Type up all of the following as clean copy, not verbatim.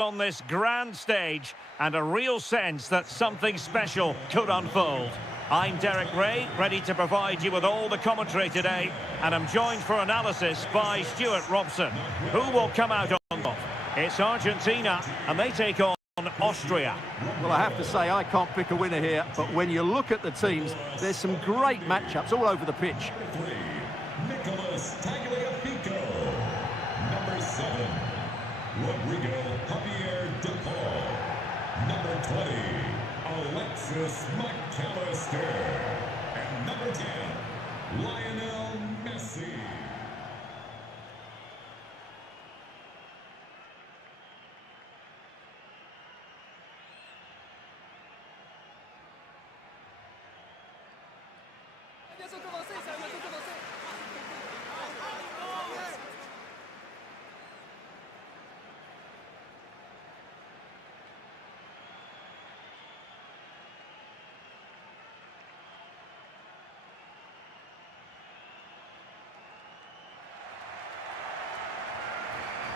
on this grand stage and a real sense that something special could unfold. I'm Derek Ray, ready to provide you with all the commentary today, and I'm joined for analysis by Stuart Robson. Who will come out on top? It's Argentina, and they take on Austria. Well, I have to say, I can't pick a winner here, but when you look at the teams, there's some great matchups all over the pitch. Nicholas Tagliafico. Number 7, Rodrigo Javier De Paul. Number 20, Alexis McAllister. And number 10, Lionel Messi.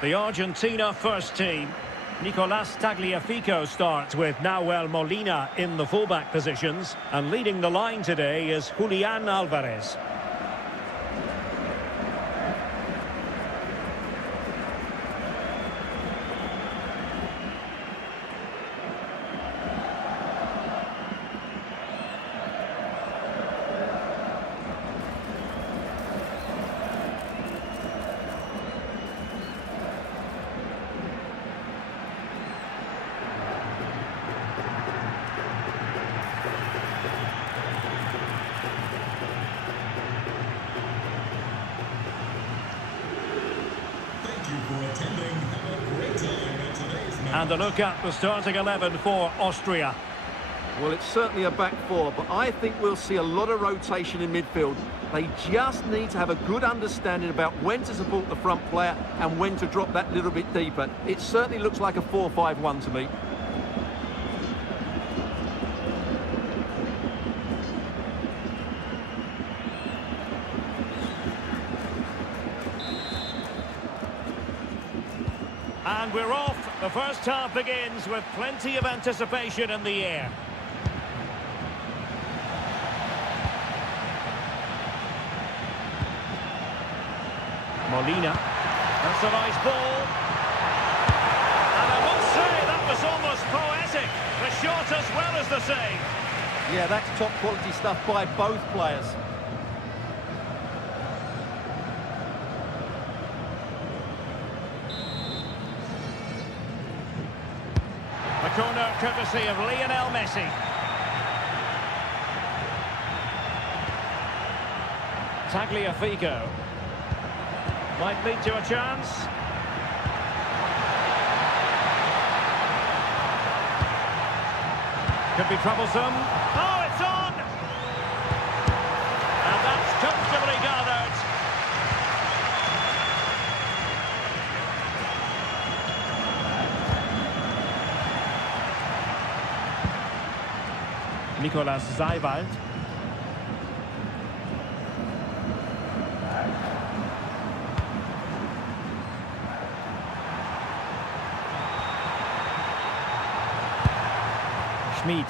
The Argentina first team. Nicolas Tagliafico starts with Nahuel Molina in the fullback positions, and leading the line today is Julian Alvarez. And a look at the starting 11 for Austria. Well, it's certainly a back four, but I think we'll see a lot of rotation in midfield. They just need to have a good understanding about when to support the front player and when to drop that little bit deeper. It certainly looks like a 4-5-1 to me. And we're off. The first half begins with plenty of anticipation in the air. Molina. That's a nice ball. And I must say, that was almost poetic. The shot as well as the save. Yeah, that's top quality stuff by both players. The corner courtesy of Lionel Messi. Tagliafico. Might lead to a chance. Could be troublesome. Oh, it's on! And that's comfortably gathered. Nicolas Seiwald. Schmid.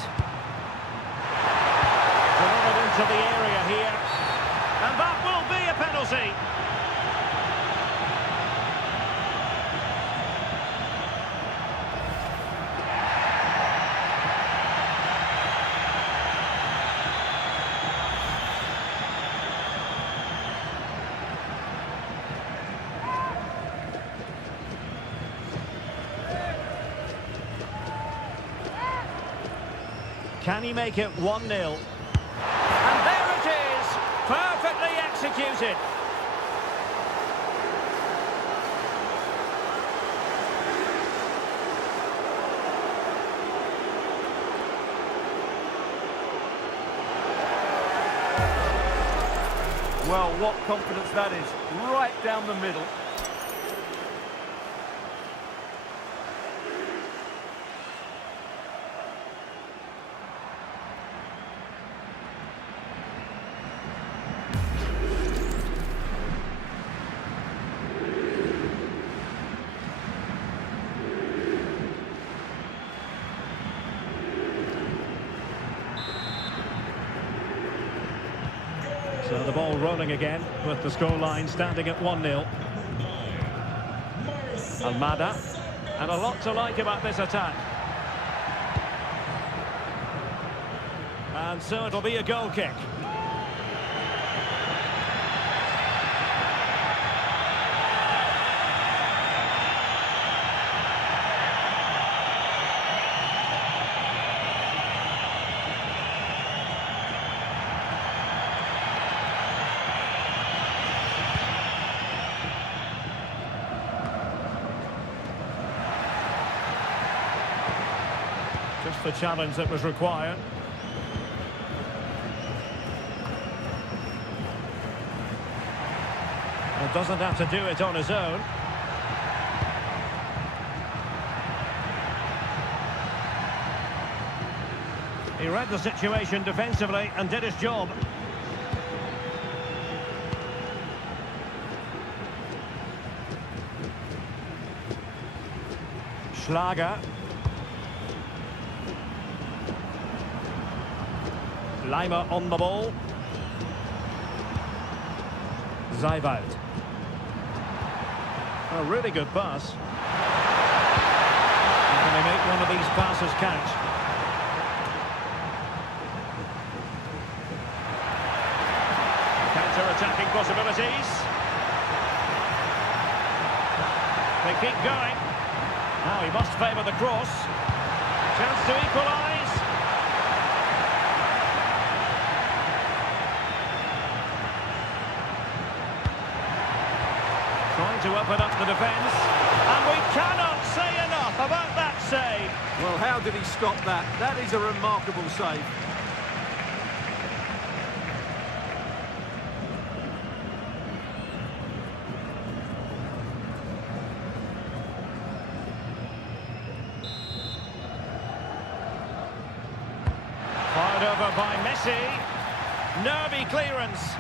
Delivered into the area here. And that will be a penalty. Can he make it 1-0? And there it is! Perfectly executed. Well, what confidence that is. Right down the middle. And the ball rolling again with the scoreline standing at 1-0. Almada. And a lot to like about this attack. And so it'll be a goal kick. Just the challenge that was required. Well, doesn't have to do it on his own. He read the situation defensively and did his job. Schlager. Leimer on the ball. Zijveld. A really good pass. Can they make one of these passes count? Counter-attacking possibilities. They keep going. Now he must favour the cross. Chance to equalise. Trying to open up the defence, and we cannot say enough about that save. Well, how did he stop that? That is a remarkable save. Fired over by Messi. Nervy clearance.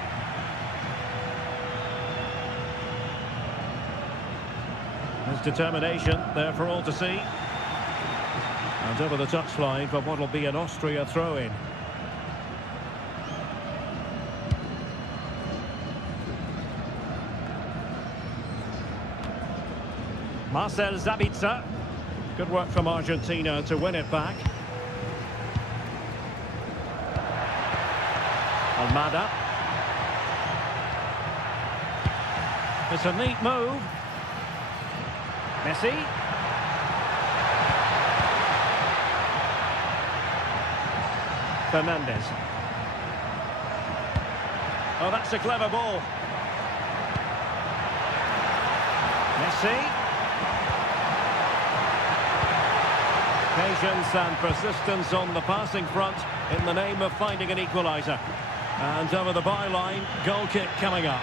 His determination there for all to see. And over the touchline for what will be an Austria throw-in. Marcel Sabitzer. Good work from Argentina to win it back. Almada. It's a neat move. Messi. Fernandez. Oh, that's a clever ball. Messi. Patience and persistence on the passing front in the name of finding an equaliser. And over the byline, goal kick coming up.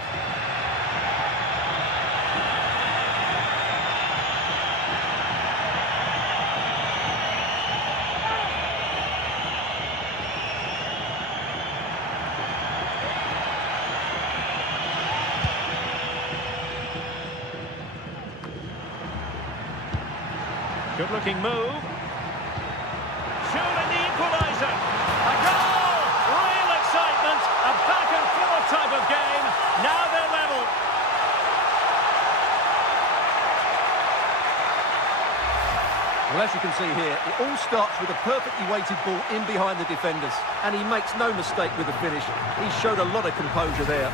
Good-looking move. Surely the equaliser. A goal! Real excitement. A back-and-forth type of game. Now they're level. Well, as you can see here, it all starts with a perfectly weighted ball in behind the defenders. And he makes no mistake with the finish. He showed a lot of composure there.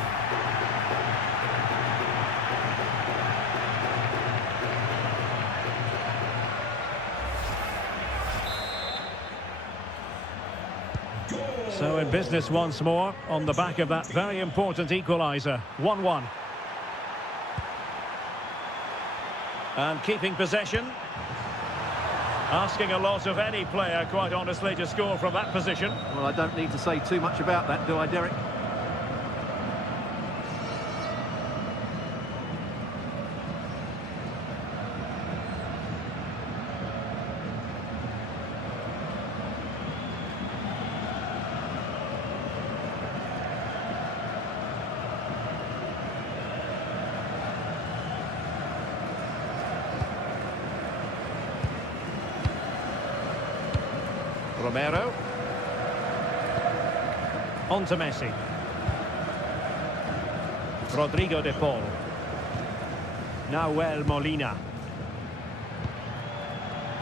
So in business once more on the back of that very important equaliser. 1-1. And keeping possession. Asking a lot of any player, quite honestly, to score from that position. Well, I don't need to say too much about that, do I, Derek? Romero. On to Messi. Rodrigo de Paul. Nahuel Molina.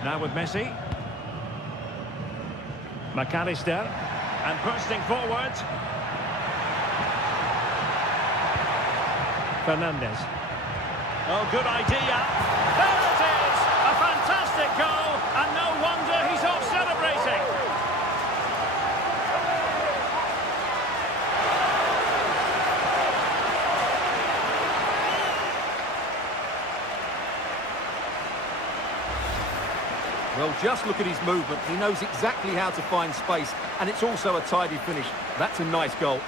Now with Messi. McAllister. And bursting forward. Fernandez. Oh, good idea. There it is! A fantastic goal, and no wonder he's off celebrating. Well, just look at his movement. He knows exactly how to find space, and it's also a tidy finish. That's a nice goal.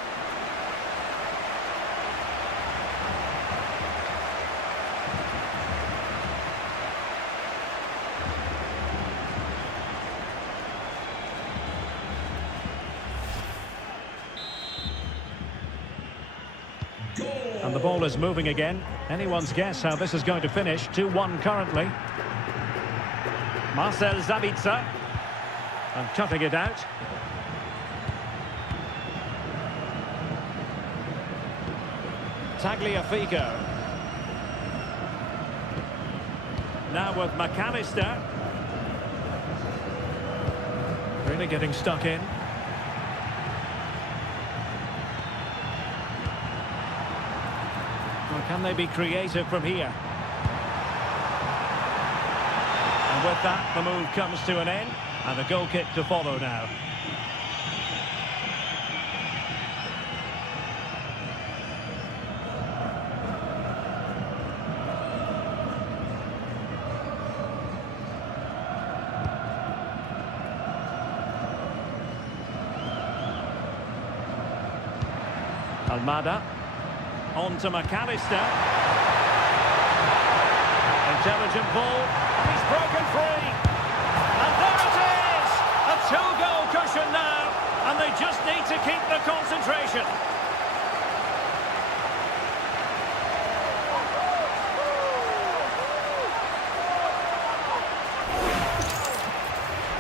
And the ball is moving again. Anyone's guess how this is going to finish. 2-1 currently. Marcel Sabitzer. And cutting it out. Tagliafico. Now with McAllister. Really getting stuck in. Well, can they be creative from here? And with that, the move comes to an end. And a goal kick to follow now. Almada. On to McAllister. Intelligent ball. He's broken free. And there it is! A two-goal cushion now. And they just need to keep the concentration.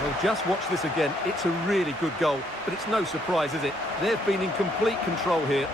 Well, just watch this again. It's a really good goal, but it's no surprise, is it? They've been in complete control here.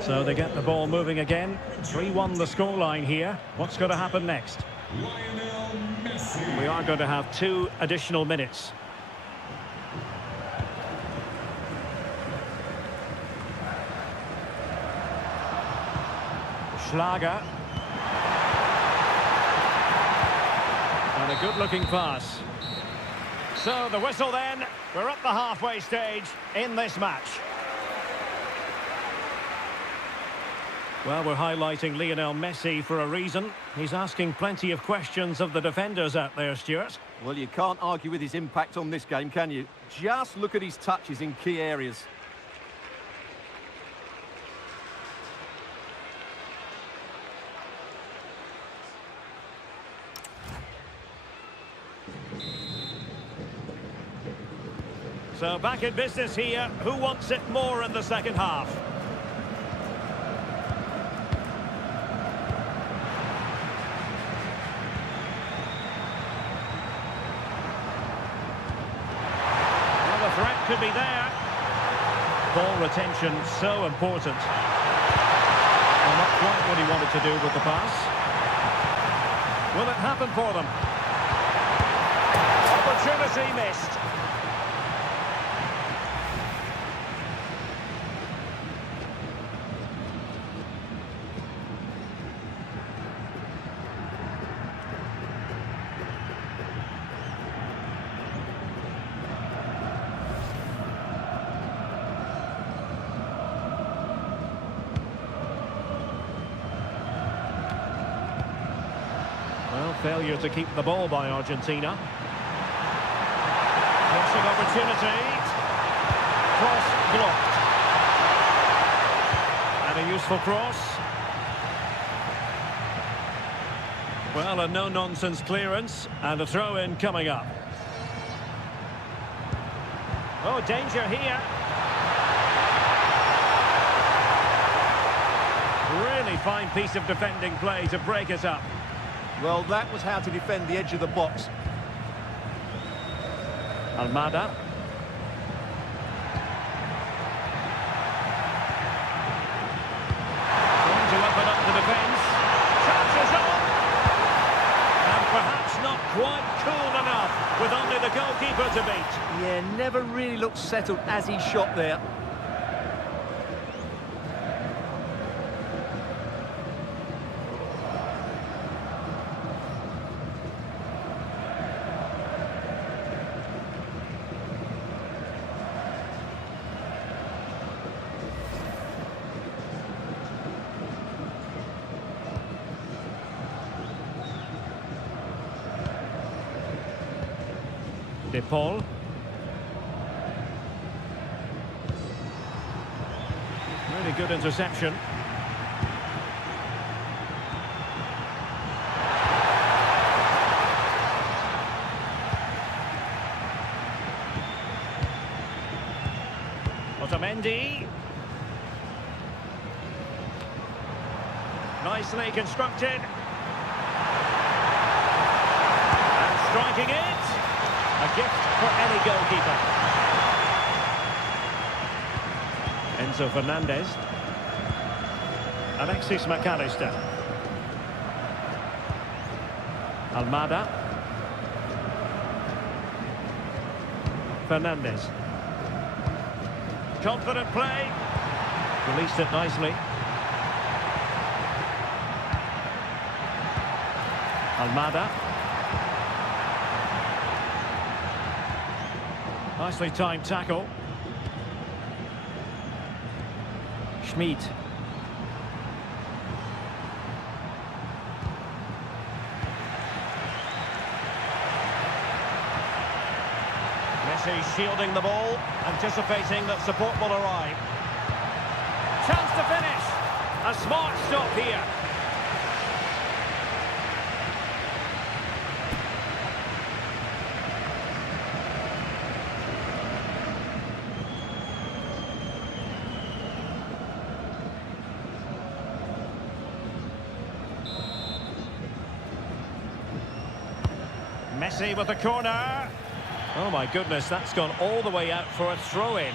So they get the ball moving again. 3-1 the scoreline here. What's going to happen next? Lionel Messi. We are going to have 2 additional minutes. Schlager. And a good-looking pass. So the whistle then. We're at the halfway stage in this match. Well, we're highlighting Lionel Messi for a reason. He's asking plenty of questions of the defenders out there, Stuart. Well, you can't argue with his impact on this game, can you? Just look at his touches in key areas. So back in business here. Who wants it more in the second half? Well, the threat could be there. Ball retention so important. Well, not quite what he wanted to do with the pass. Will it happen for them? Opportunity missed. Well, failure to keep the ball by Argentina. Crossing opportunity. Cross blocked. And a useful cross. Well, a no-nonsense clearance and a throw-in coming up. Oh, danger here. really fine piece of defending play to break it up. Well, that was how to defend the edge of the box. Almada. Trying to open up the defence. Chances on! And perhaps not quite cool enough with only the goalkeeper to beat. Yeah, never really looked settled as he shot there. De Paul. Really good interception. Otamendi. Nicely constructed. And striking it. A gift for any goalkeeper. Enzo Fernandez. Alexis McAllister. Almada. Fernandez. Confident play. Released it nicely. Almada. Nicely timed tackle. Schmid. Messi shielding the ball, anticipating that support will arrive. Chance to finish. A smart stop here. Messi with the corner. Oh my goodness, that's gone all the way out for a throw-in.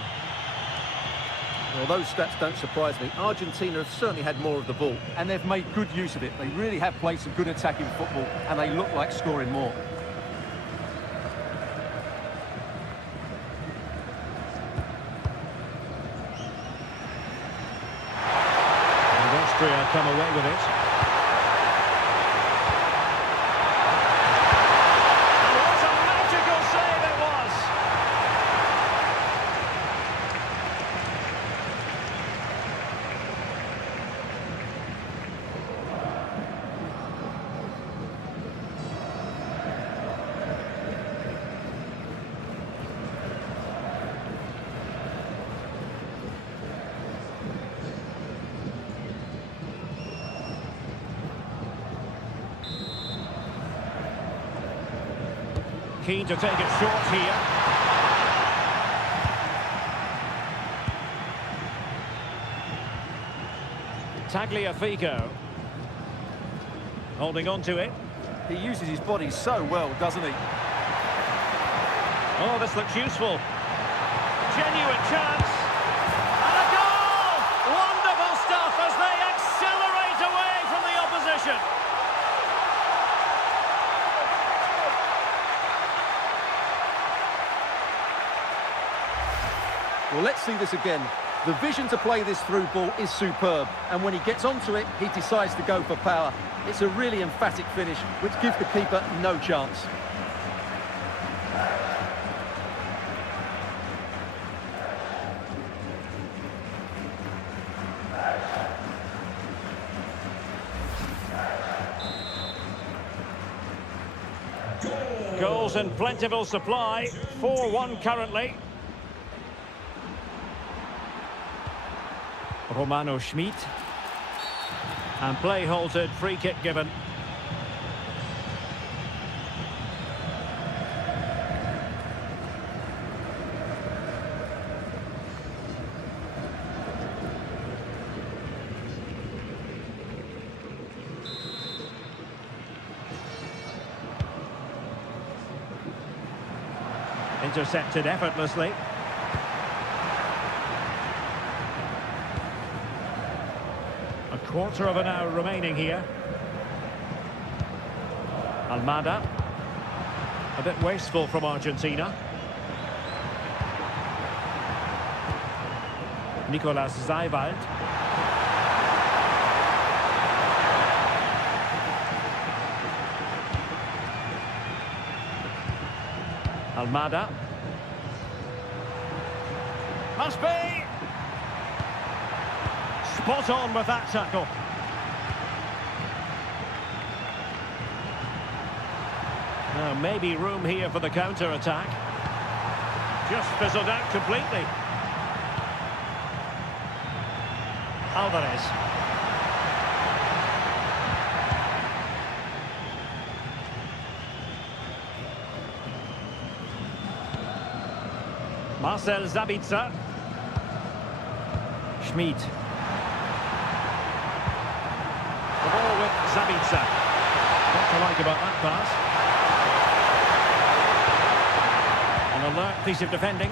Well, those stats don't surprise me. Argentina have certainly had more of the ball, and they've made good use of it. They really have played some good attacking football, and they look like scoring more. And Austria come away with it. Keen to take it short here. Tagliafico. Holding on to it. He uses his body so well, doesn't he? Oh, this looks useful. Genuine chance. And a goal! Wonderful stuff as they accelerate away from the opposition. Well, let's see this again. The vision to play this through ball is superb, and when he gets onto it, he decides to go for power. It's a really emphatic finish, which gives the keeper no chance. Goals in plentiful supply. 4-1 currently. Romano Schmid. And play halted, free kick given. Intercepted effortlessly. A quarter of an hour remaining here. Almada. A bit wasteful from Argentina. Nicolas Zeiwald. Almada. Must be! Spot on with that tackle. Now maybe room here for the counter-attack. Just fizzled out completely. Alvarez. Marcel Sabitzer. Schmid. The ball with Sabitzer. What to like about that pass? An alert piece of defending.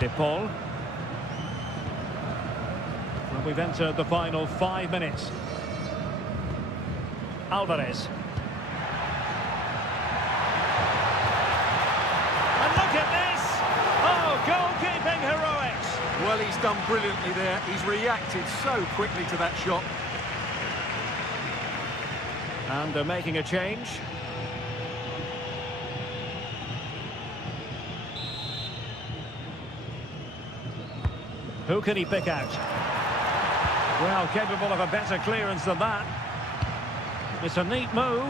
De Paul. Well, we've entered the final 5 minutes. Alvarez. And look at this! Oh, goalkeeping heroics! Well, he's done brilliantly there. He's reacted so quickly to that shot. And they're making a change. Who can he pick out? Well, capable of a better clearance than that. It's a neat move.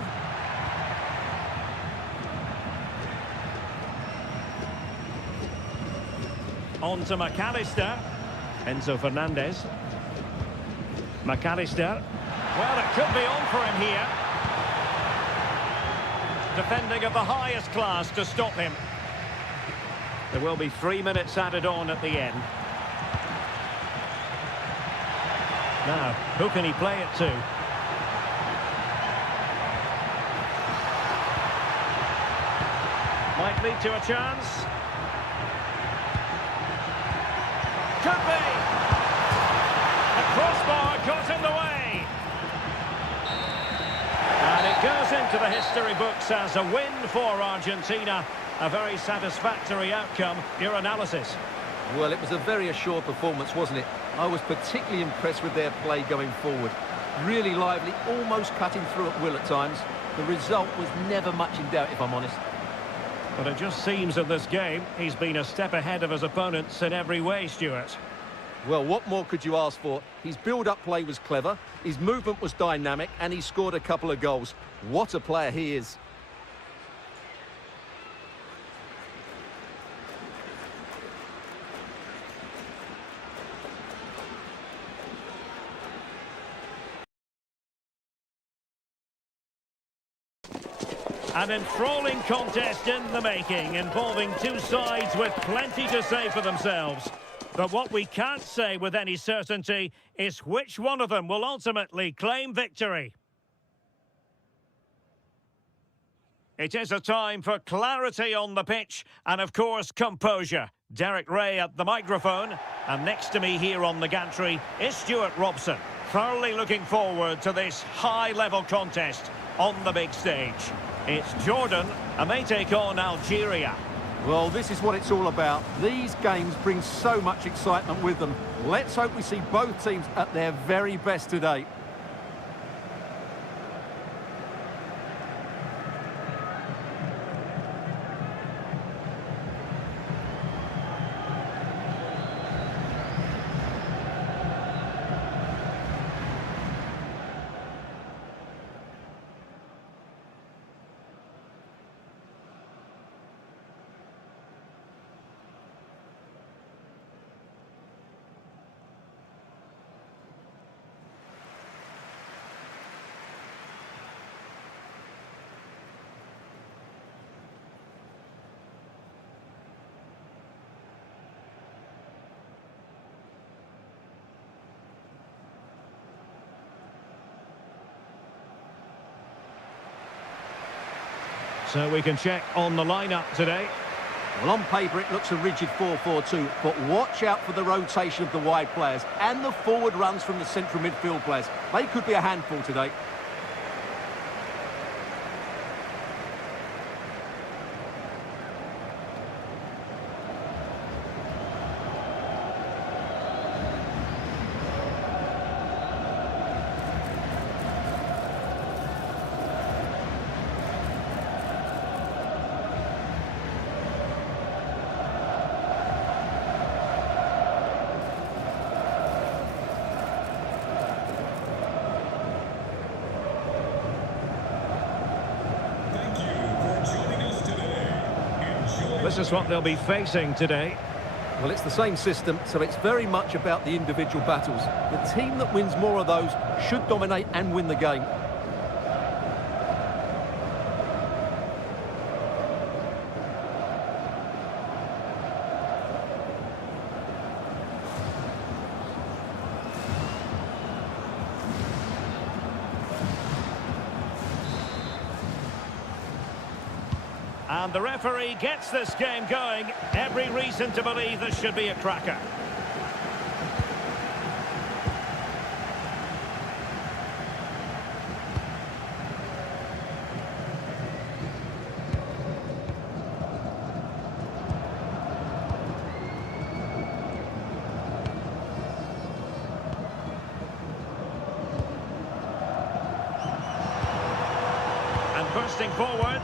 On to McAllister. Enzo Fernandez. McAllister. Well, it could be on for him here. Defending of the highest class to stop him. There will be 3 minutes added on at the end. Now, who can he play it to? Might lead to a chance. Could be! The crossbar got in the way! And it goes into the history books as a win for Argentina. A very satisfactory outcome. Your analysis? Well, it was a very assured performance, wasn't it? I was particularly impressed with their play going forward. Really lively, almost cutting through at will at times. The result was never much in doubt, if I'm honest. But it just seems in this game, he's been a step ahead of his opponents in every way, Stuart. Well, what more could you ask for? His build-up play was clever, his movement was dynamic, and he scored a couple of goals. What a player he is. An enthralling contest in the making, involving two sides with plenty to say for themselves. But what we can't say with any certainty is which one of them will ultimately claim victory. It is a time for clarity on the pitch and, of course, composure. Derek Ray at the microphone, and next to me here on the gantry is Stuart Robson. Thoroughly looking forward to this high-level contest on the big stage. It's Jordan, and they take on Algeria. Well, this is what it's all about. These games bring so much excitement with them. Let's hope we see both teams at their very best today. So we can check on the lineup today. Well, on paper it looks a rigid 4-4-2, but watch out for the rotation of the wide players and the forward runs from the central midfield players. They could be a handful today. Thank you for joining us today. Enjoy. This is what they'll be facing today. Well, it's the same system, so it's very much about the individual battles. The team that wins more of those should dominate and win the game. And the referee gets this game going. Every reason to believe this should be a cracker. And bursting forward.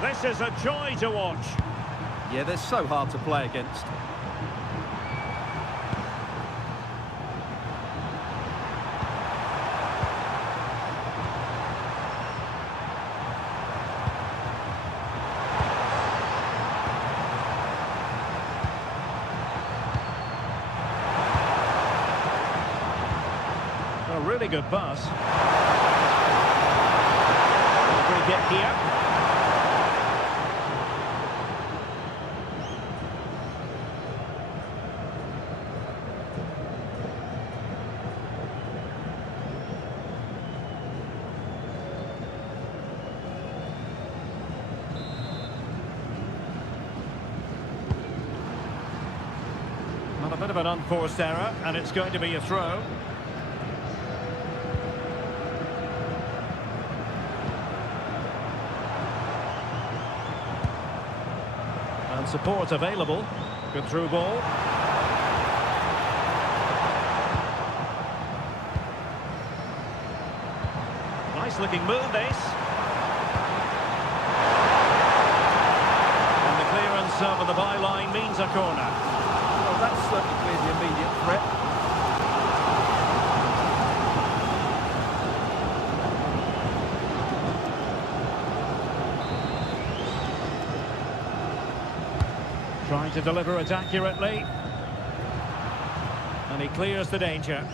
This is a joy to watch. Yeah, they're so hard to play against. A really good pass. Free kick here. Well, a bit of an unforced error, and it's going to be a throw. And support available. Good through ball. Nice looking move, this. And the clearance over the byline means a corner. Well, that's certainly cleared the immediate threat. Trying to deliver it accurately. And he clears the danger.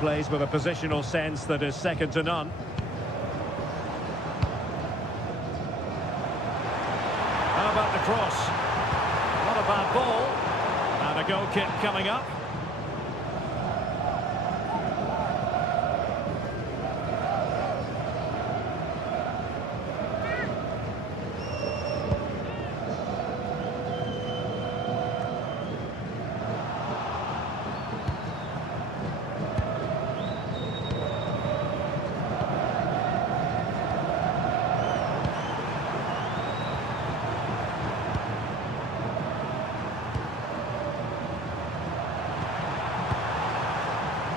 Plays with a positional sense that is second to none. How about the cross? Not a bad ball. And a goal kick coming up.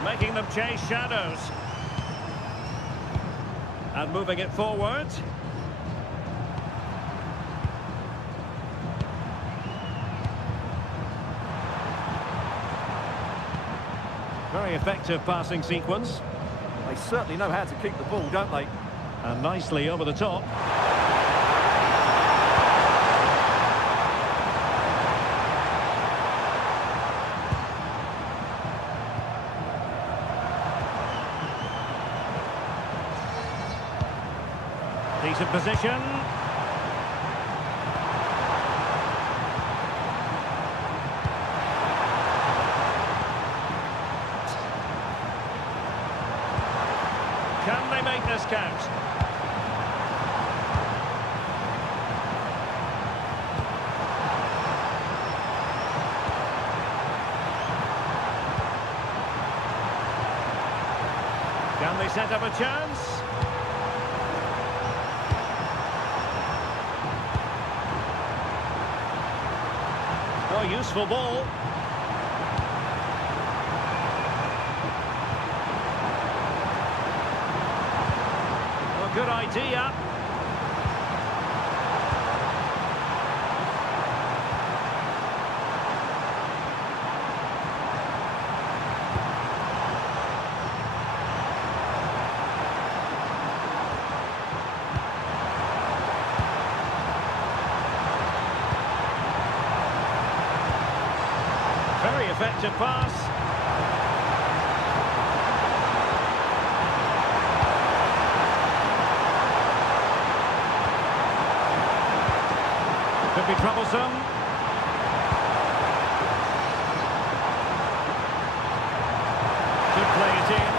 Making them chase shadows. And moving it forward. Very effective passing sequence. They certainly know how to keep the ball, don't they? And nicely over the top. Decent position. Can they make this count? Can they set up a chance? Oh, useful ball. Oh, good idea. Very effective pass. Could be troublesome. Could play it in.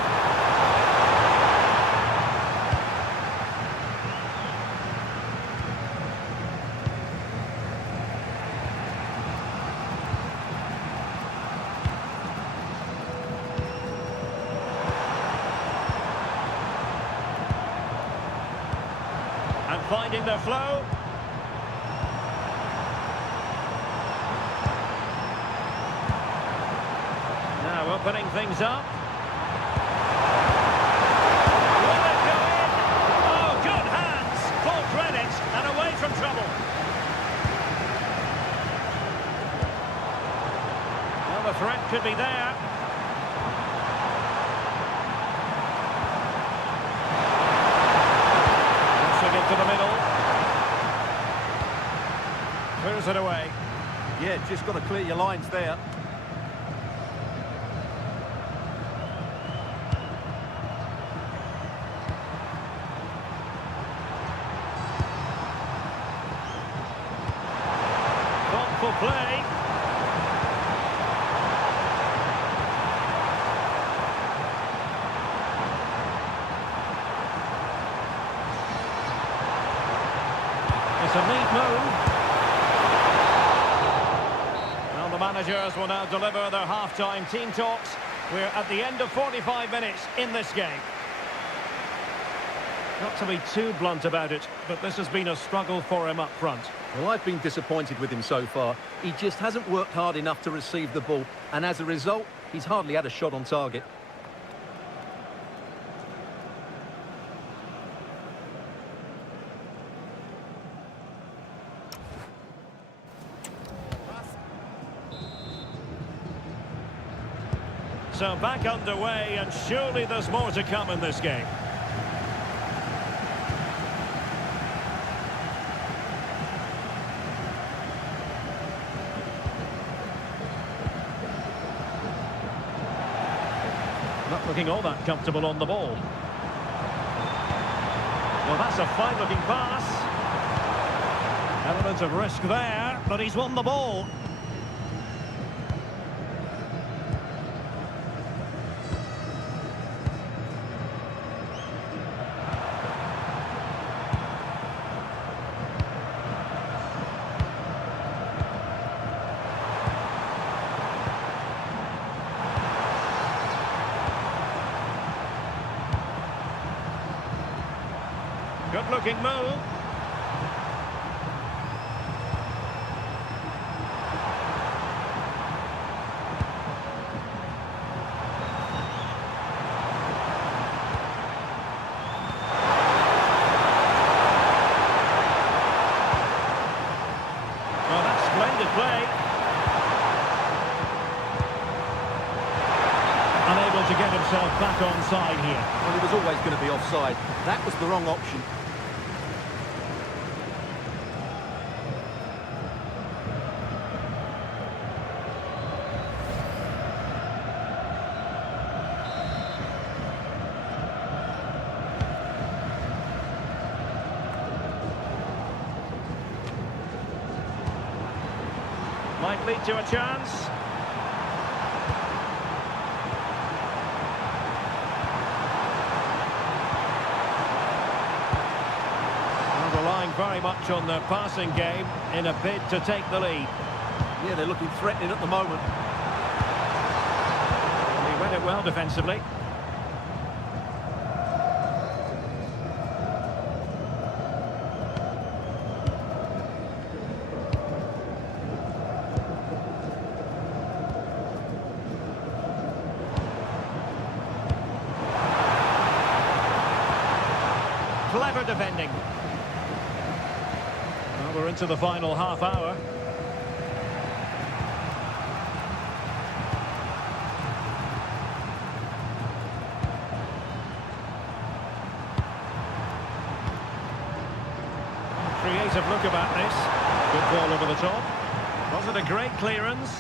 And finding their flow. Now opening things up. Will it go in? Oh, good hands. Full credit and away from trouble. Well, the threat could be there. Into the middle. Clears it away. Yeah, just got to clear your lines there. Thoughtful play. It's a neat move. Well, the managers will now deliver their half-time team talks. We're at the end of 45 minutes in this game. Not to be too blunt about it, but this has been a struggle for him up front. Well, I've been disappointed with him so far. He just hasn't worked hard enough to receive the ball, and as a result, he's hardly had a shot on target. So back underway, and surely there's more to come in this game. Not looking all that comfortable on the ball. Well, that's a fine-looking pass. Element of risk there, but he's won the ball. Good-looking move. Well, that's splendid play. And they've himself back onside here. Well, he was always going to be offside. That was the wrong option. Might lead to a chance. Well, relying very much on the passing game in a bid to take the lead. Yeah, they're looking threatening at the moment. He read it well defensively. Clever defending. Well, we're into the final half hour. Creative look about this. Good ball over the top. Was it a great clearance?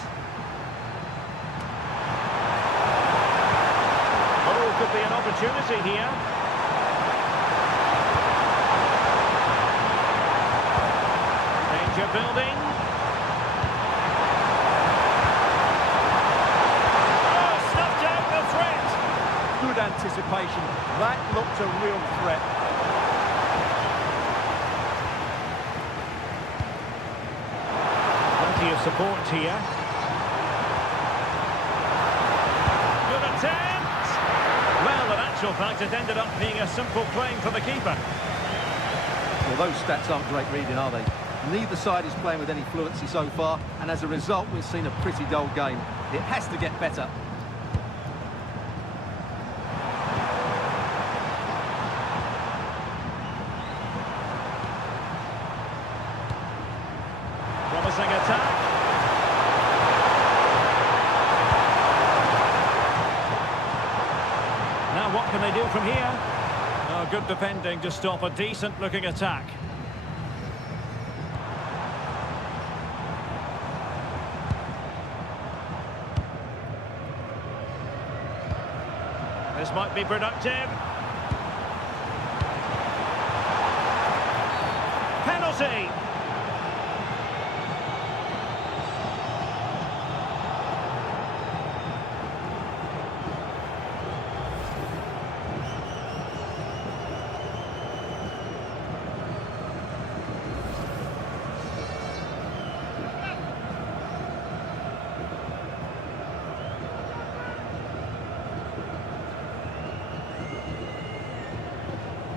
Oh, could be an opportunity here. Danger building. Oh, snuffed out the threat. Good anticipation. That looked a real threat. Plenty of support here. Good attempt. Well, in actual fact, it ended up being a simple claim for the keeper. Well, those stats aren't great reading, are they? Neither side is playing with any fluency so far, and as a result, we've seen a pretty dull game. It has to get better. Promising attack. Now what can they do from here? Oh, good defending to stop a decent-looking attack. This might be productive. Penalty!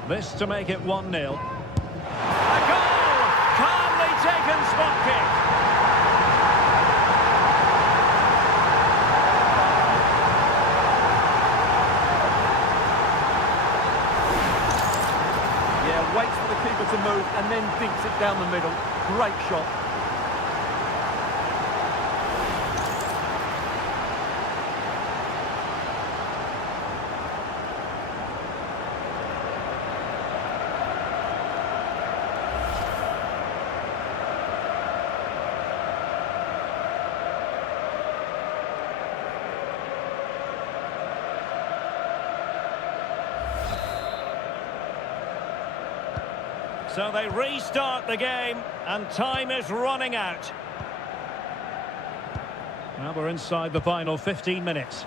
This to make it 1-0. A goal! Calmly taken spot kick. Yeah, waits for the keeper to move and then dinks it down the middle. Great shot. So they restart the game, and time is running out. Now we're inside the final 15 minutes.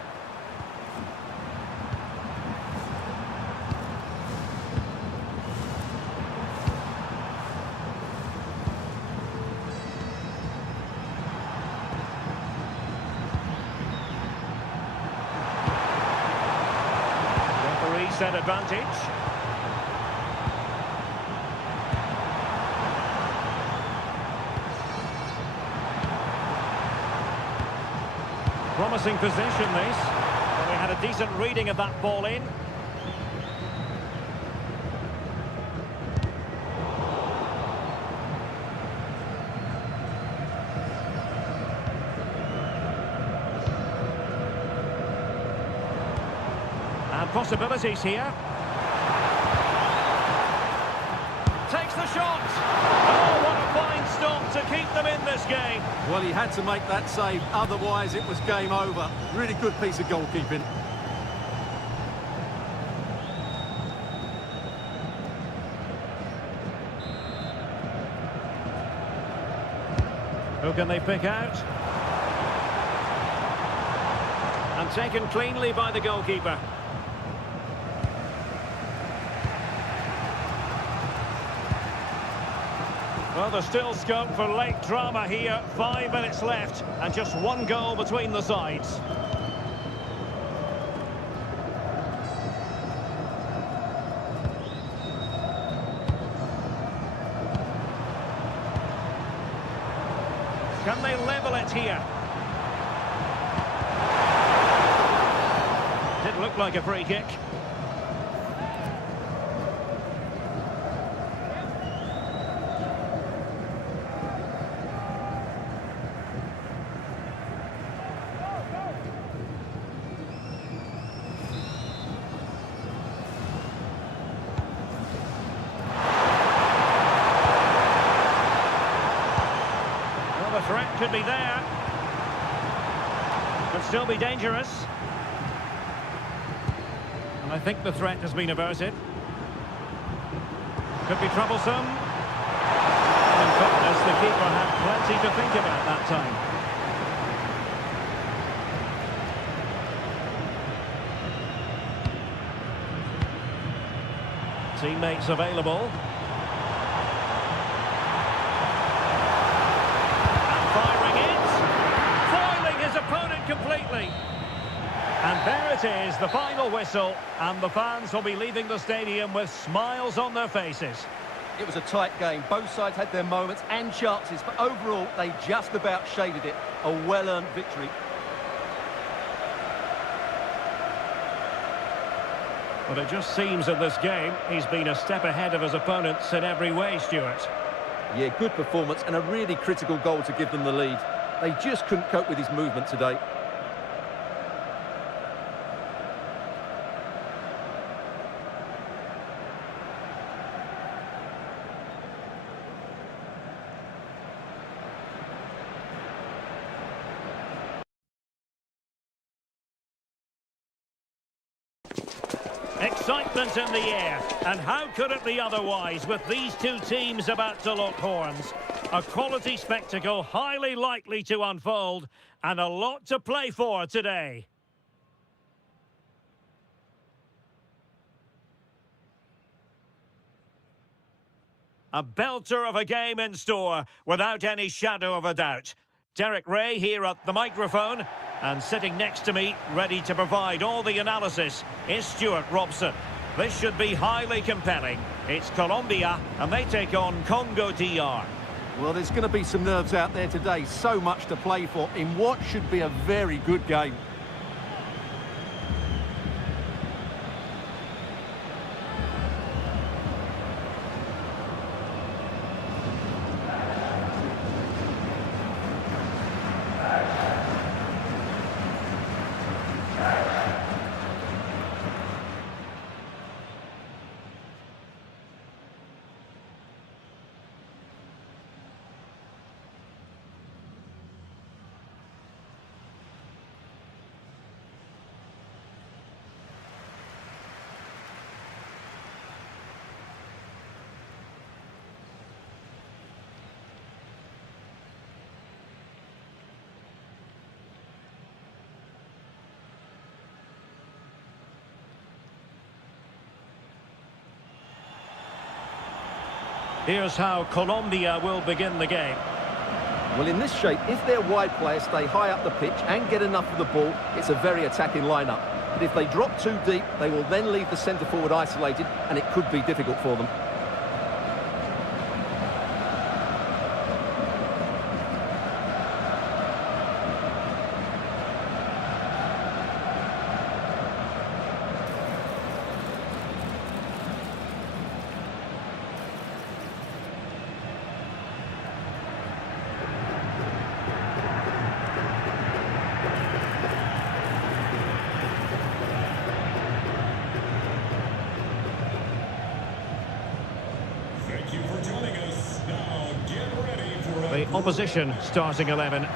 Referee set advantage. Promising position, this. Well, we had a decent reading of that ball in. possibilities here. Takes the shot. Oh, what a fine stop to keep them in this game. Well, he had to make that save, otherwise it was game over. Really good piece of goalkeeping. Who can they pick out? And taken cleanly by the goalkeeper. Well, there's still scope for late drama here. 5 minutes left and just one goal between the sides. Can they level it here? Didn't look like a free kick. The threat could be there. Could still be dangerous. And I think the threat has been averted. Could be troublesome. In fairness, the keeper had plenty to think about that time. Teammates available. Completely. And there it is, the final whistle, and the fans will be leaving the stadium with smiles on their faces. It was a tight game. Both sides had their moments and chances, but overall they just about shaded it. A well-earned victory. But it just seems in this game he's been a step ahead of his opponents in every way, Stuart. Yeah, good performance and a really critical goal to give them the lead. They just couldn't cope with his movement today. Excitement in the air, and how could it be otherwise with these two teams about to lock horns? A quality spectacle highly likely to unfold, and a lot to play for today. A belter of a game in store, without any shadow of a doubt. Derek Ray here at the microphone, and sitting next to me, ready to provide all the analysis, is Stuart Robson. This should be highly compelling. It's Colombia, and they take on Congo DR. Well, there's going to be some nerves out there today. So much to play for in what should be a very good game. Here's how Colombia will begin the game. Well, in this shape, if their wide players stay high up the pitch and get enough of the ball, it's a very attacking lineup. But if they drop too deep, they will then leave the centre forward isolated, and it could be difficult for them. opposition starting 11.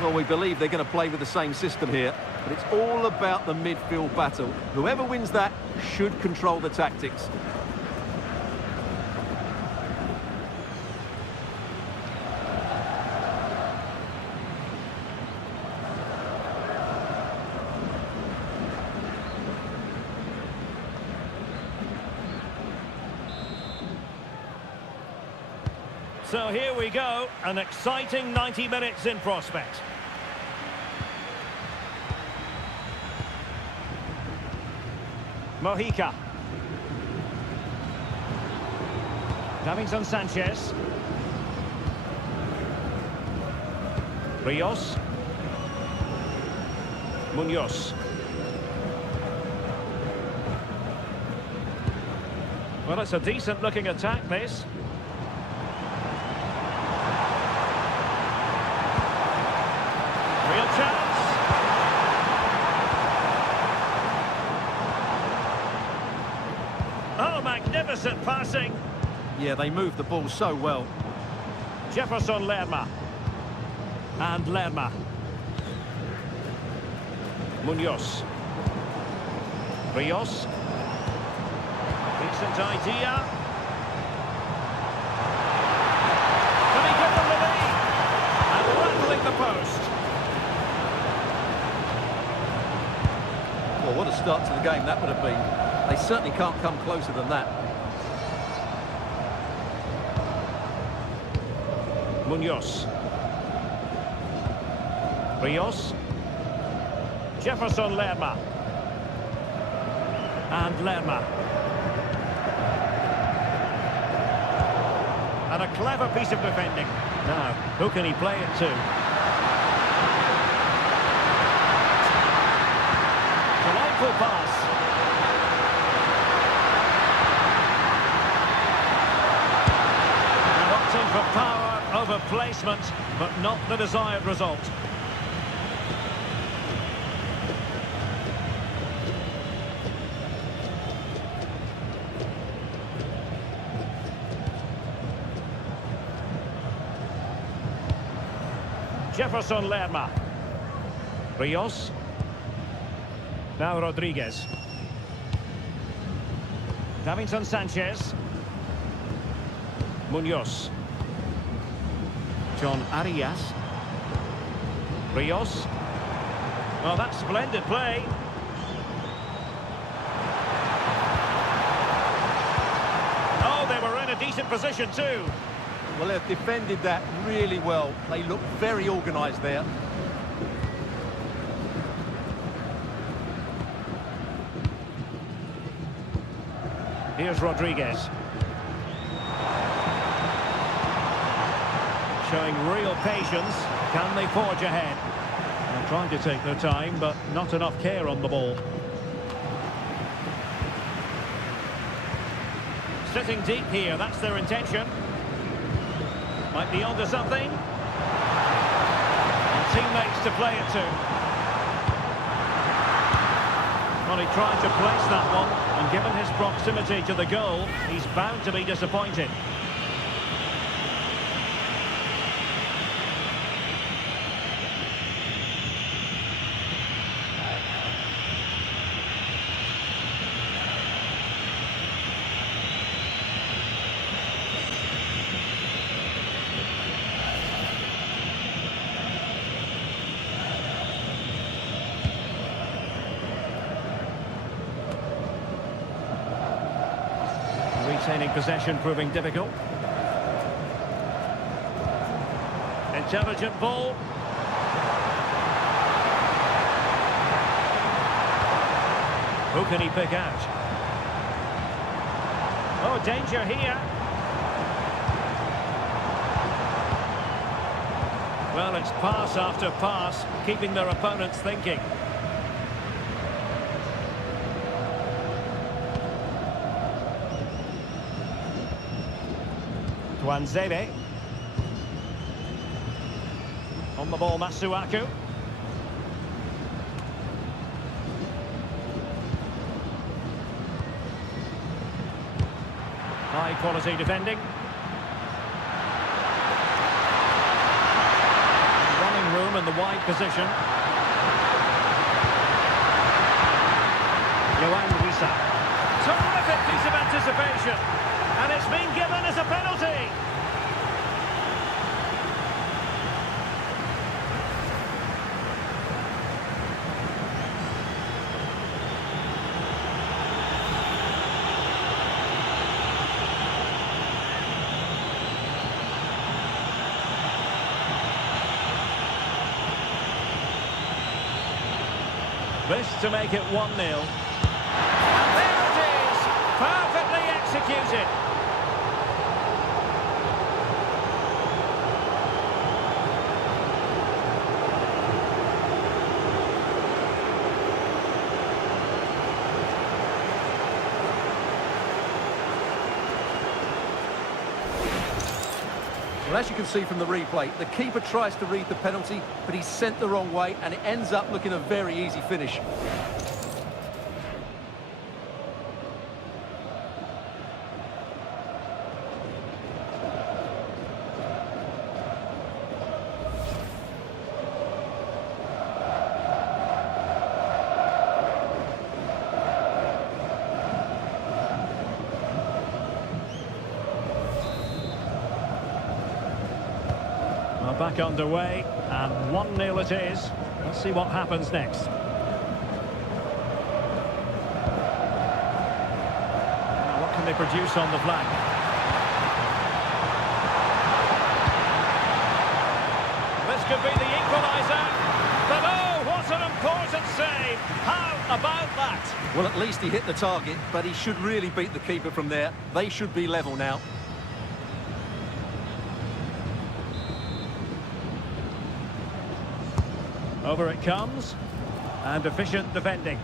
Well, we believe they're going to play with the same system here, but it's all about the midfield battle. Whoever wins that should control the tactics. So here we go, an exciting 90 minutes in prospect. Mojica. Davinson Sanchez. Rios. Munoz. Well, it's a decent looking attack, this. Real chance. Oh, magnificent passing. Yeah, they moved the ball so well. Jefferson Lerma. And Lerma. Munoz. Rios. Decent idea. Can he give them the lead? And rattling the post. Well, what a start to the game that would have been. They certainly can't come closer than that. Munoz. Rios. Jefferson Lerma. And Lerma. And a clever piece of defending. Now, who can he play it to? Delightful pass. And opting for power over placement, but not the desired result. Jefferson Lerma. Rios. Now Rodriguez. Davinson Sanchez. Munoz. John Arias. Rios. Well, that's splendid play. Oh, they were in a decent position too. Well, they've defended that really well. They look very organised there. Here's Rodriguez. Showing real patience. Can they forge ahead? They're trying to take their time, but not enough care on the ball. Sitting deep here, that's their intention. Might be onto something. And teammates to play it to. Well, he tried to place that one, and given his proximity to the goal, he's bound to be disappointed. Retaining possession proving difficult. Intelligent ball. Who can he pick out? Oh, danger here. Well, it's pass after pass, keeping their opponents thinking. Wanzebe. On the ball, Masuaku. High quality defending. room in the wide position. Johan Wissa. Terrific piece of anticipation. And it's been given as a penalty. This to make it 1-0. And there it is! Perfectly executed. Well, as you can see from the replay, the keeper tries to read the penalty, but he's sent the wrong way, and it ends up looking a very easy finish. Back underway, and 1-0 it is. Let's see what happens next. Now, what can they produce on the flank? This could be the equaliser. But oh, what an important save! How about that? Well, at least he hit the target, but he should really beat the keeper from there. They should be level now. Over it comes, and efficient defending.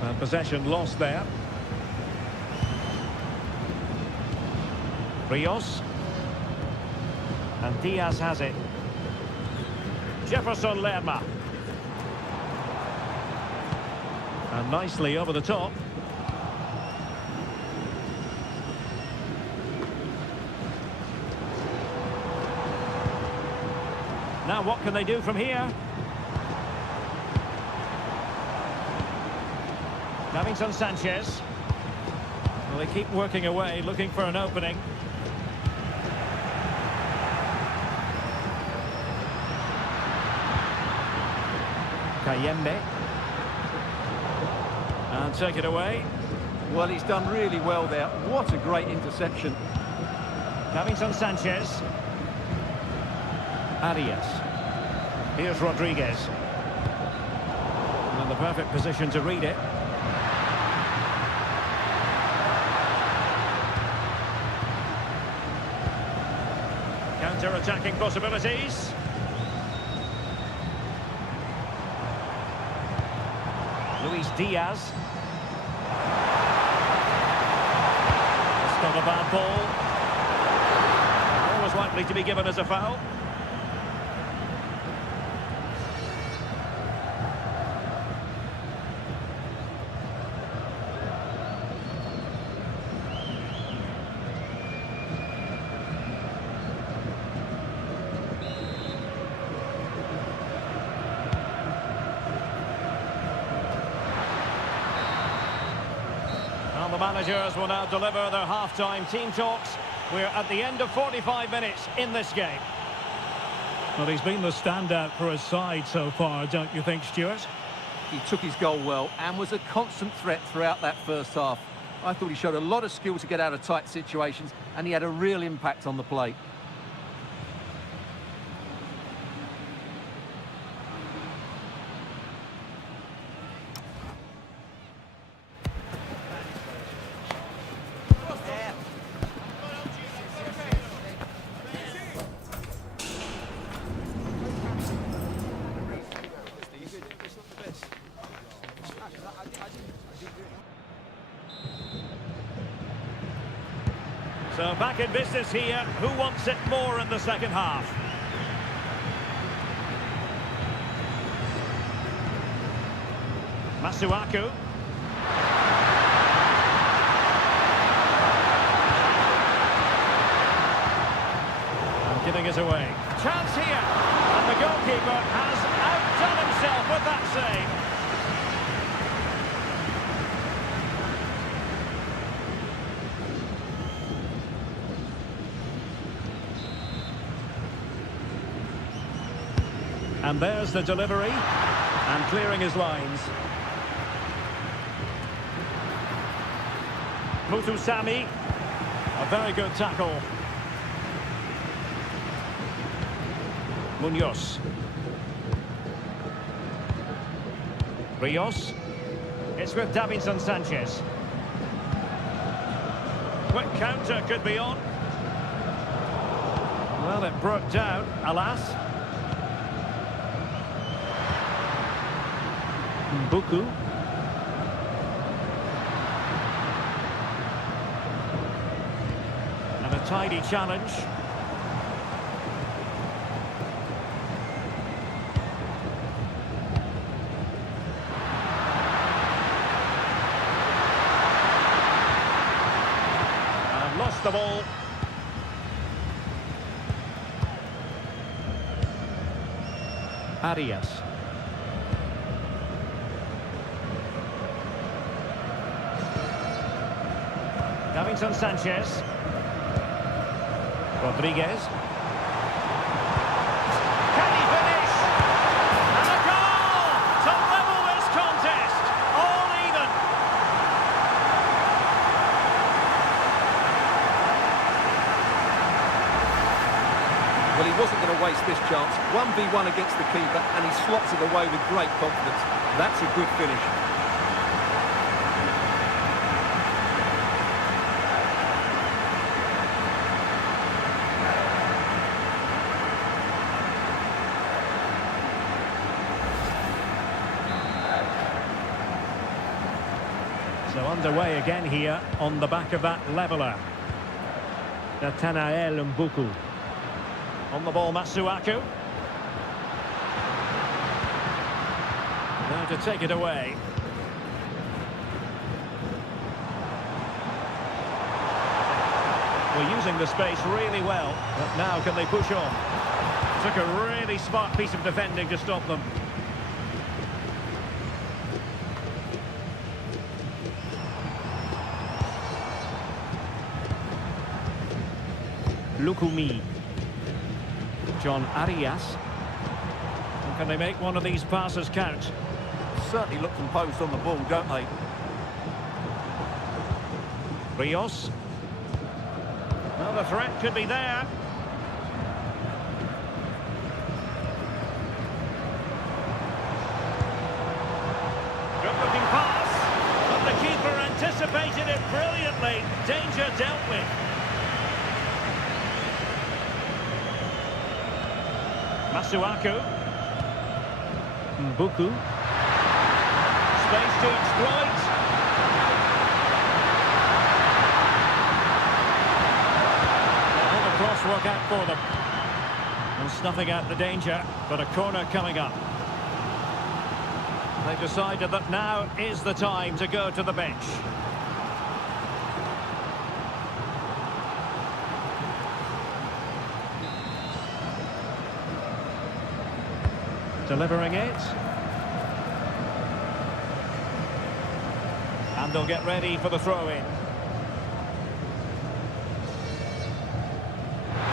And possession lost there. Rios. And Diaz has it. Jefferson Lerma. And nicely over the top. Now what can they do from here? Davinson Sanchez. Well, they keep working away, looking for an opening. Kayembe. And take it away. Well, he's done really well there. What a great interception. Davinson Sanchez. Arias. Here's Rodriguez. And in the perfect position to read it. Counter-attacking possibilities. Luis Diaz. It's not a bad ball. Always likely to be given as a foul. The managers will now deliver their half-time team talks. We're at the end of 45 minutes in this game. Well, he's been the standout for his side so far, don't you think, Stuart? He took his goal well and was a constant threat throughout that first half. I thought he showed a lot of skill to get out of tight situations, and he had a real impact on the play. So back in business here. Who wants it more in the second half? Masuaku. giving it away. Chance here. And the goalkeeper has outdone himself with that save. And there's the delivery. And clearing his lines. Mutusami. A very good tackle. Munoz. Rios. It's with Davinson Sanchez. Quick counter could be on. Well, it broke down, alas. Mbuku. And a tidy challenge. And lost the ball. Arias. Davinson Sanchez. Rodriguez. Can he finish? And a goal to level this contest. All even. Well, he wasn't going to waste this chance. 1v1 against the keeper, and he slots it away with great confidence. That's a good finish. So underway again here on the back of that leveller. Nathanael Mbuku. On the ball, Masuaku. Now to take it away. Well, using the space really well, but now can they push on? Took a really smart piece of defending to stop them. Lukumi. John Arias. And can they make one of these passes count? Certainly look composed on the ball, don't they? Rios. Well, the threat could be there. Good-looking pass. But the keeper anticipated it brilliantly. Danger dealt with. Masuaku. Mbuku. Space to exploit. All the cross work out for them. And snuffing out the danger, but a corner coming up. They've decided that now is the time to go to the bench. Delivering it. And they'll get ready for the throw-in.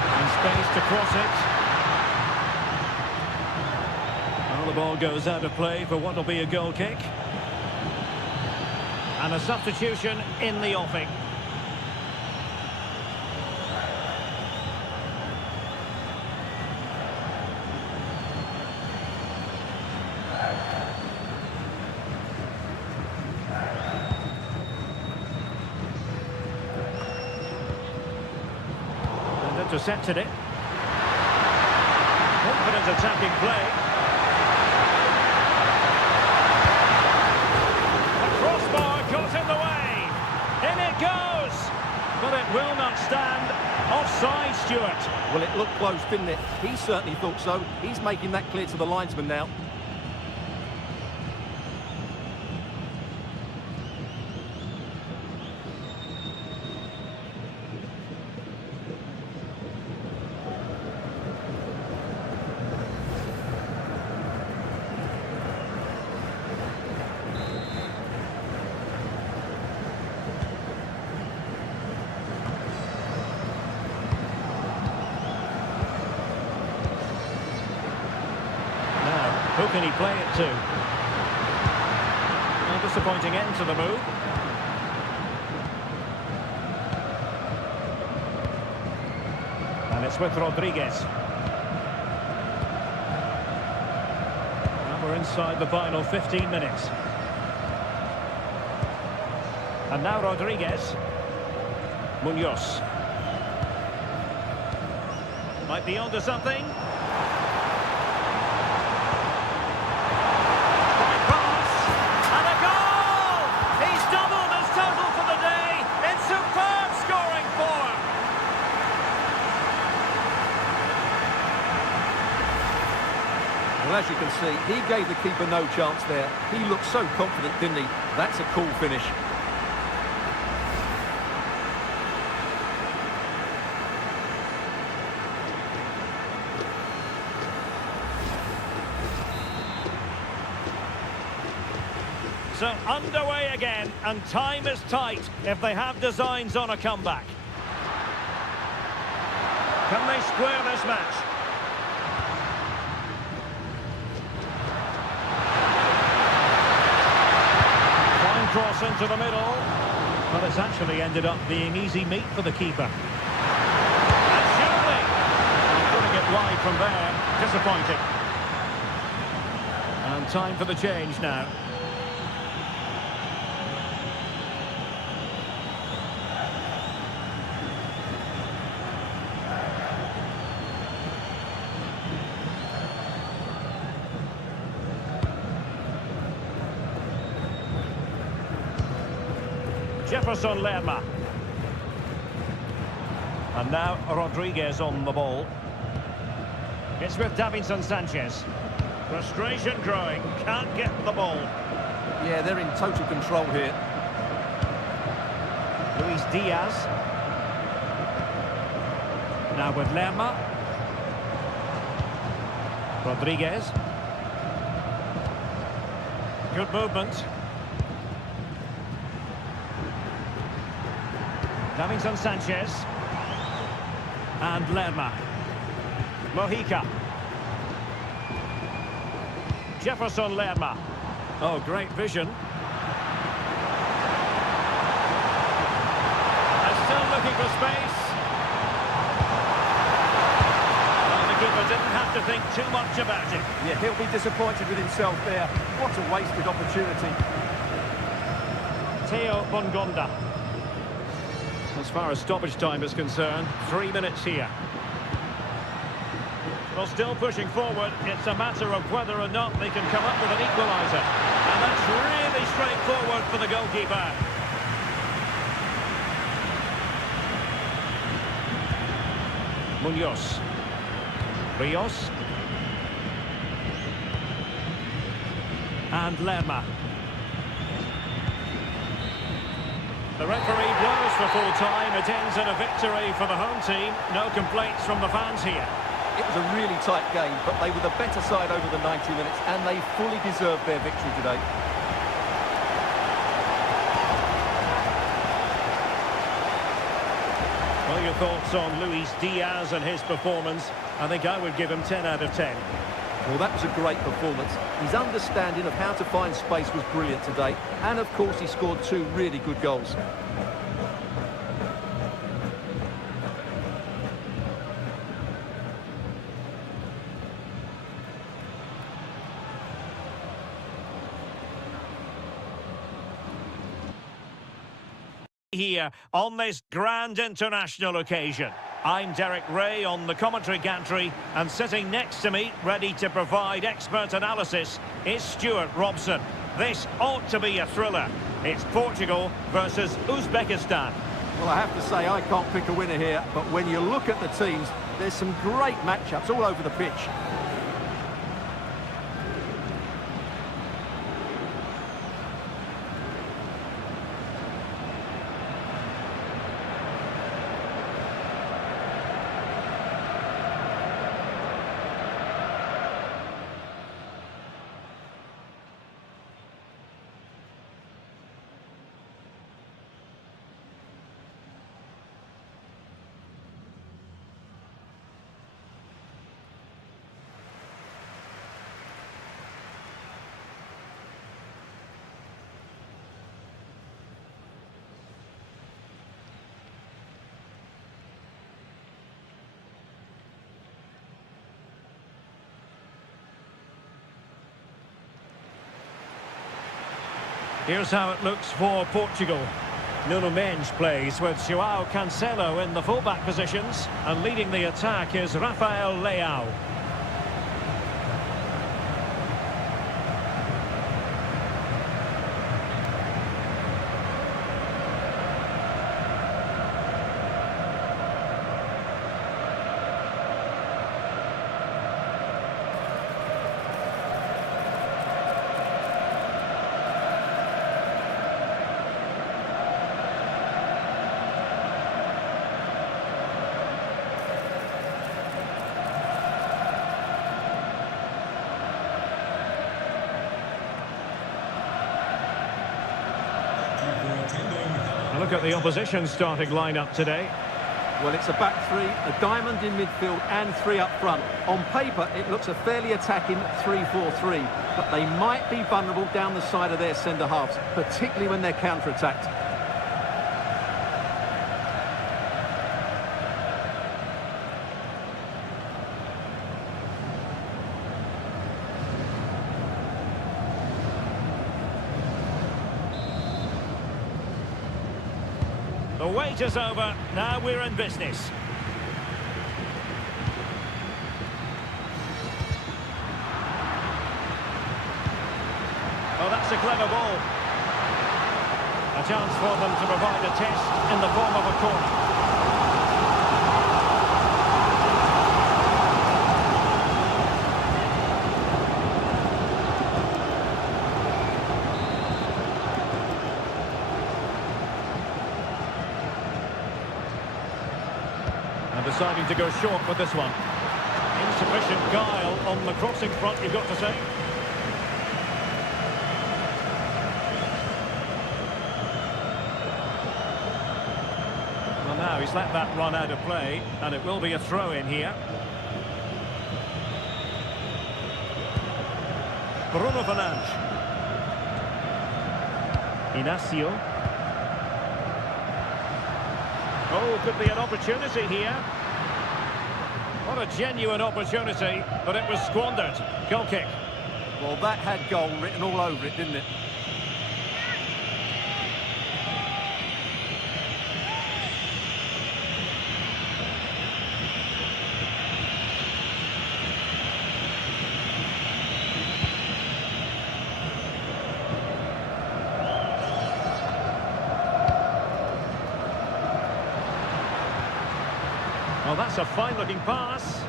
And space to cross it. Well, the ball goes out of play for what will be a goal kick. And a substitution in the offing. Intercepted it. Confident attacking play. The crossbar got in the way. In it goes. But it will not stand. Offside, Stuart. Well, it looked close, didn't it? He certainly thought so. He's making that clear to the linesman now. Who can he play it to? A disappointing end to the move. And it's with Rodriguez. And we're inside the final 15 minutes. And now Rodriguez. Munoz. Might be onto something. Right pass. And a goal! He's doubled his total for the day in superb scoring form. Well, as you can see, he gave the keeper no chance there. He looked so confident, didn't he? That's a cool finish. So underway again, and time is tight if they have designs on a comeback. Can they square this match? Fine cross into the middle. But it's actually ended up being easy meat for the keeper. And surely, putting it wide from there, disappointing. And time for the change now. Jefferson Lerma. And now Rodriguez on the ball. It's with Davinson Sanchez. Frustration growing, can't get the ball. Yeah, they're in total control here. Luis Diaz. Now with Lerma. Rodriguez. Good movement. Davinson Sanchez. And Lerma. Mojica. Jefferson Lerma. Oh, great vision. And still looking for space. Well, the keeper didn't have to think too much about it. Yeah, he'll be disappointed with himself there. What a wasted opportunity. Theo Bongonda. As far as stoppage time is concerned, 3 minutes here. Well, still pushing forward. It's a matter of whether or not they can come up with an equaliser. And that's really straightforward for the goalkeeper. Munoz. Rios. And Lerma. The referee blows for full time. It ends in a victory for the home team. No complaints from the fans here. It was a really tight game, but they were the better side over the 90 minutes, and they fully deserved their victory today. Well, your thoughts on Luis Diaz and his performance? I think I would give him 10 out of 10. Well, that was a great performance. His understanding of how to find space was brilliant today, and of course he scored 2 really good goals. Here on this grand international occasion. I'm Derek Ray on the commentary gantry, and sitting next to me, ready to provide expert analysis, is Stuart Robson. This ought to be a thriller. It's Portugal versus Uzbekistan. Well, I have to say, I can't pick a winner here, but when you look at the teams, there's some great matchups all over the pitch. Here's how it looks for Portugal. Nuno Mendes plays with João Cancelo in the fullback positions, and leading the attack is Rafael Leao. Look at the opposition starting lineup today. Well, it's a back three, a diamond in midfield and three up front. On paper, it looks a fairly attacking 3-4-3, but they might be vulnerable down the side of their centre-halves, particularly when they're counter-attacked. The wait is over. Now we're in business. Oh, that's a clever ball. A chance for them to provide a test in the form of a corner. Deciding to go short with this one. Insufficient guile on the crossing front, you've got to say. Well, now he's let that run out of play, and it will be a throw-in here. Bruno Fernandes. Inacio. Oh, could be an opportunity here. What a genuine opportunity, but it was squandered. Goal kick. Well, that had goal written all over it, didn't it? Well, that's a fine-looking pass.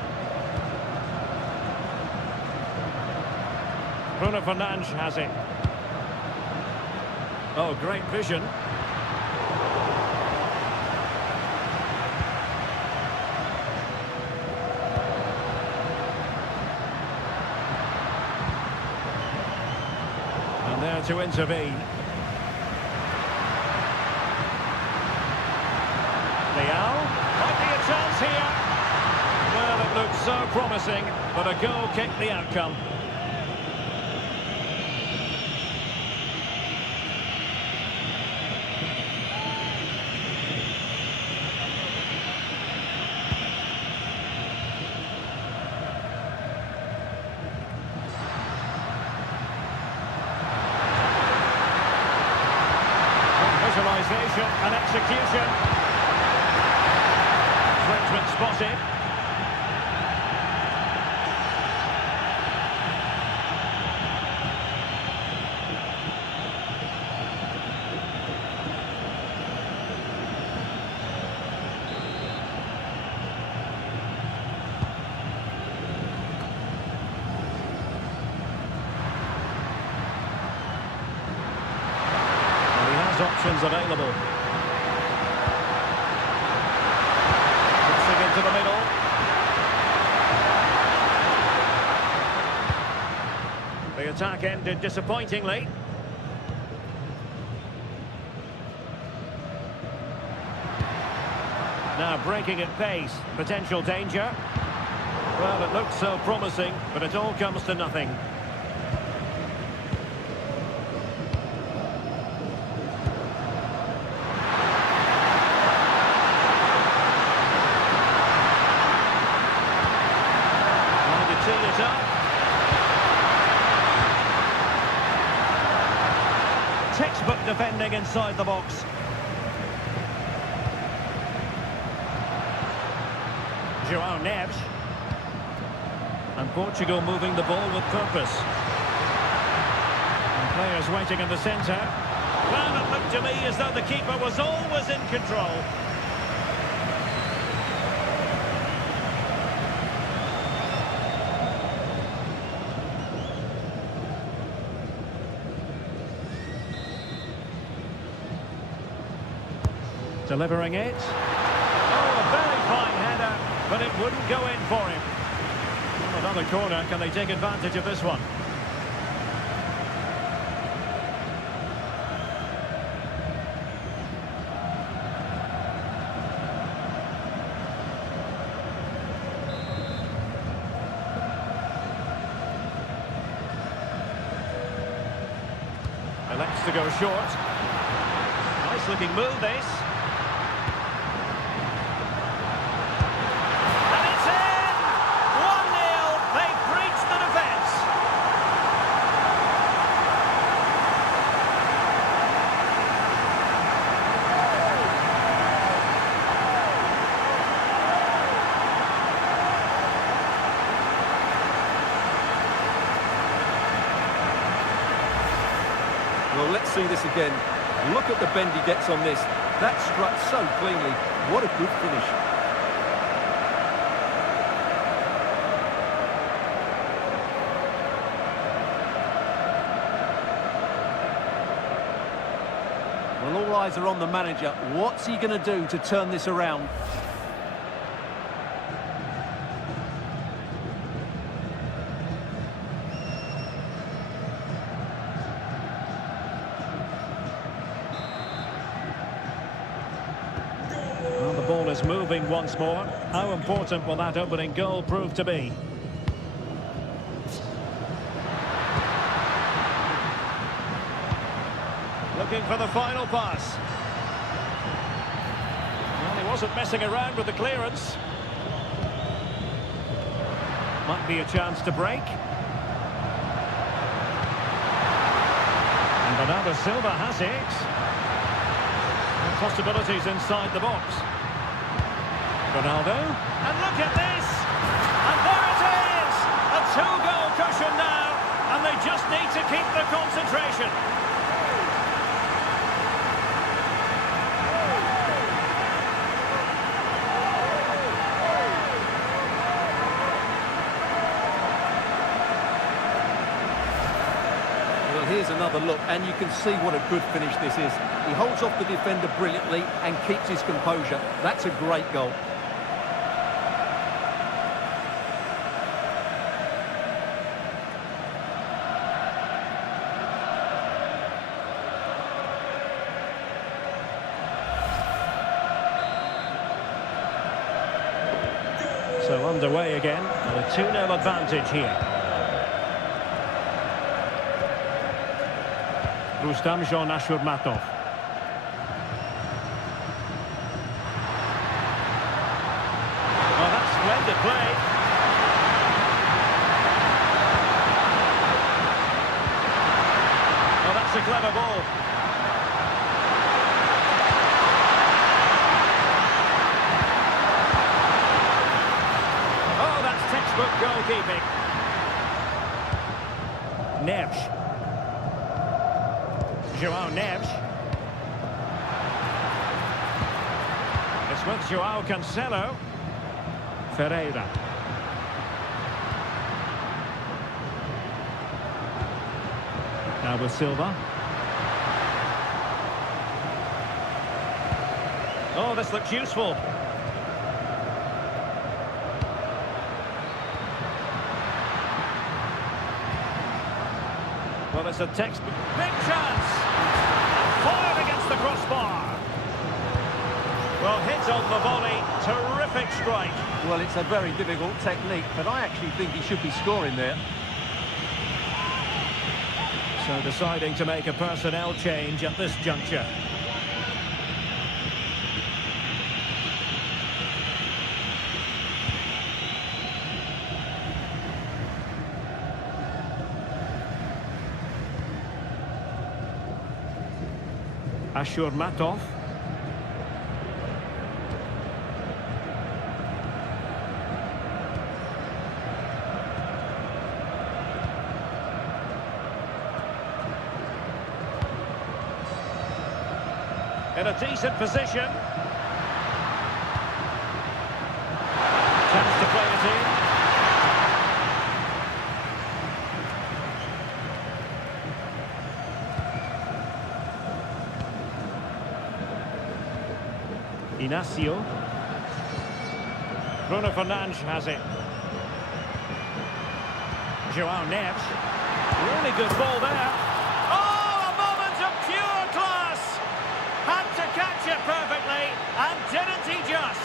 Bruno Fernandes has it. Oh, great vision. And there to intervene. Leao. Might be a chance here. Well, it looks so promising, but a goal kicked the outcome. Visualisation and execution. Frenchman spotted. Well, he has options available. To the middle. The attack ended disappointingly. Now breaking at pace, potential danger. Well, it looked so promising, but it all comes to nothing. Textbook defending inside the box. João Neves. And Portugal moving the ball with purpose. And players waiting in the centre. Well, it looked to me as though the keeper was always in control. Delivering it. Oh, a very fine header, but it wouldn't go in for him. Another corner, can they take advantage of this one? Elects to go short. Nice looking move this. Well, let's see this again. Look at the bend he gets on this. That struck so cleanly. What a good finish. Well, all eyes are on the manager. What's he going to do to turn this around? Moving once more. How important will that opening goal prove to be? Looking for the final pass. Well, he wasn't messing around with the clearance. Might be a chance to break. And Bernardo Silva has it. Possibilities inside the box. Ronaldo, and look at this, and there it is, a two-goal cushion now, and they just need to keep the concentration. Well, here's another look, and you can see what a good finish this is. He holds off the defender brilliantly and keeps his composure. That's a great goal. So underway again, and a 2-0 advantage here. Rustam Jean Ashurmatov. Oh, that's splendid play. Oh, that's a clever ball. Textbook goalkeeping. Neves. João Neves. It's with João Cancelo. Ferreira. Now with Silva. Oh, this looks useful. Well, it's a textbook. Big chance! Fired against the crossbar. Well, hit on the volley. Terrific strike. Well, it's a very difficult technique, but I actually think he should be scoring there. So deciding to make a personnel change at this juncture. Ashurmatov. In a decent position. Chance to play it in. Inacio. Bruno Fernandes has it. Joao Neves. Really good ball there. Oh, a moment of pure class! Had to catch it perfectly, and didn't he just?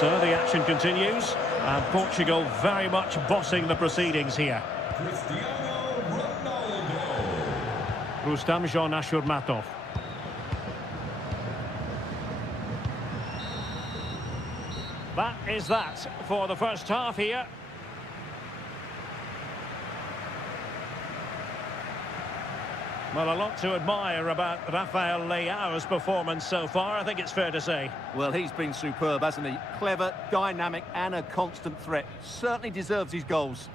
So the action continues, and Portugal very much bossing the proceedings here. Cristiano Ronaldo. Rustam Jean Ashurmatov. That is that for the first half here. Well, a lot to admire about Rafael Leao's performance so far, I think it's fair to say. Well, he's been superb, hasn't he? Clever, dynamic and a constant threat. Certainly deserves his goals.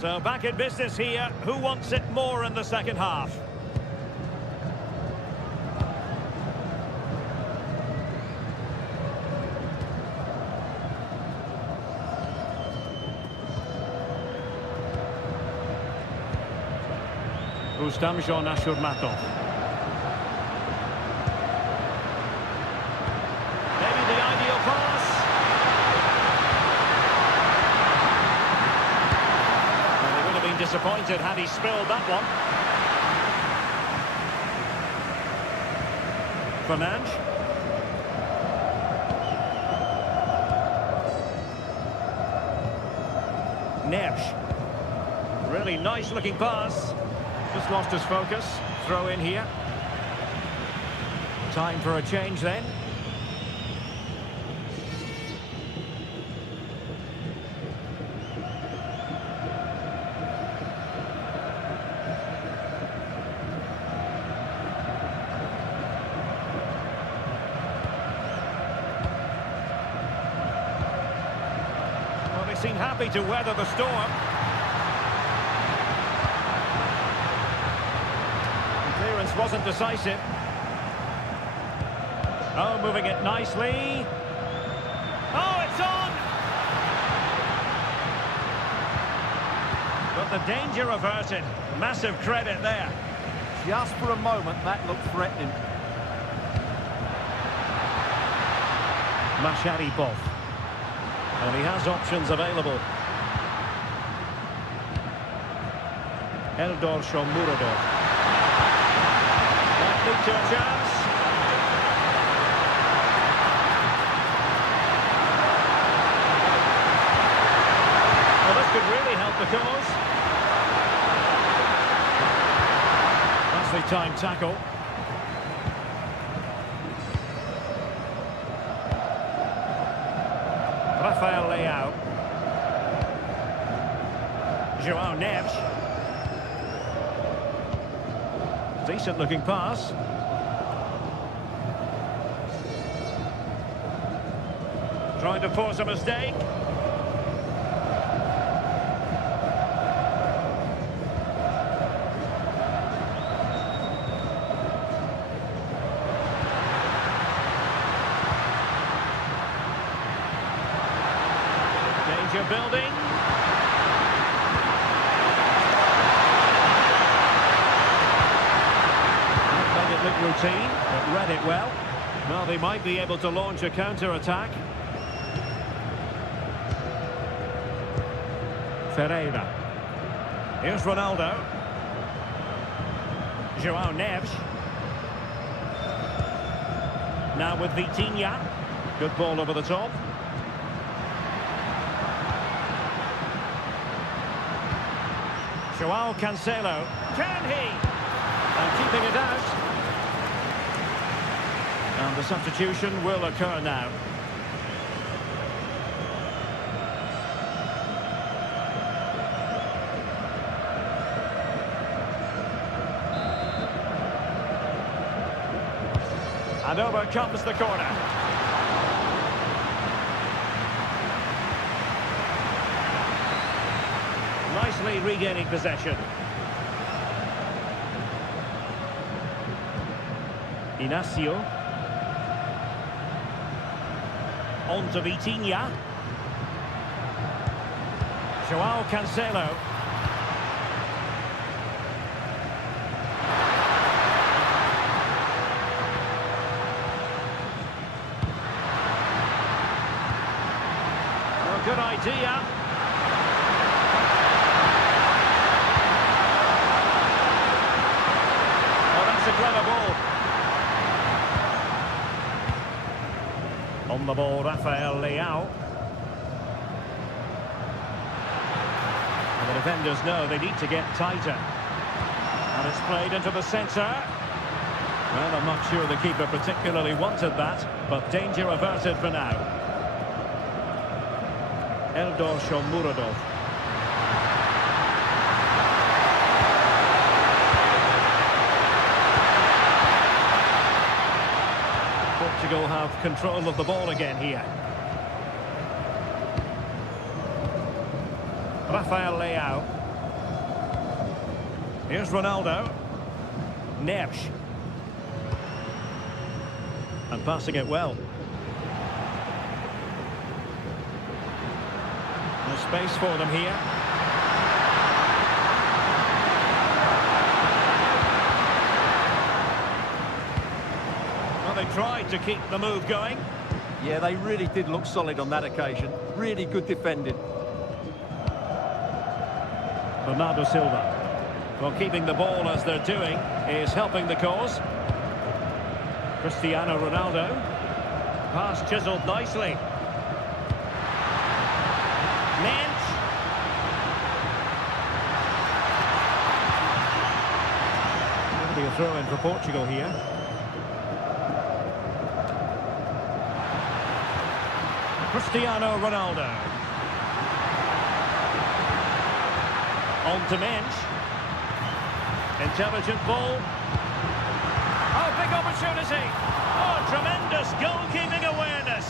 So back in business here. Who wants it more in the second half? Rustam Jean Ashurmatov. Maybe the ideal pass. Well, he would have been disappointed had he spilled that one. Fernandes. Neves. Really nice looking pass. Just lost his focus. Throw in here. Time for a change then. Well, they seem happy to weather the storm. Clearance wasn't decisive. Oh, moving it nicely. Oh, it's on! But the danger averted. Massive credit there. Just for a moment, that looked threatening. Masharipov. And he has options available. Eldor Shomurodov. That lead to a chance. Well, this could really help the cause. That's the time tackle. Rafael Leao. Joao Neves. Decent looking pass. Trying to force a mistake. Danger building. Made it look routine, but read it well. Well, they might be able to launch a counter-attack. Ferreira. Here's Ronaldo. João Neves. Now with Vitinha. Good ball over the top. João Cancelo. Can he? And keeping it out. And the substitution will occur now. And over comes the corner. Nicely regaining possession. Inacio. On to Vitinha. João Cancelo. Well, good idea. Oh, that's a clever ball. On the ball, Rafael Leao. And the defenders know they need to get tighter. And it's played into the centre. Well, I'm not sure the keeper particularly wanted that, but danger averted for now. Eldor Shomurodov. Portugal have control of the ball again here. Rafael Leao. Here's Ronaldo. Neves. And passing it well. No space for them here. Well, they tried to keep the move going. Yeah, they really did look solid on that occasion. Really good defending. Bernardo Silva. Well, keeping the ball as they're doing is helping the cause. Cristiano Ronaldo. Pass chiseled nicely. Mensch. It'll be a throw-in for Portugal here. Cristiano Ronaldo. On to Mensch. Intelligent ball. Oh, big opportunity. Oh, tremendous goalkeeping awareness.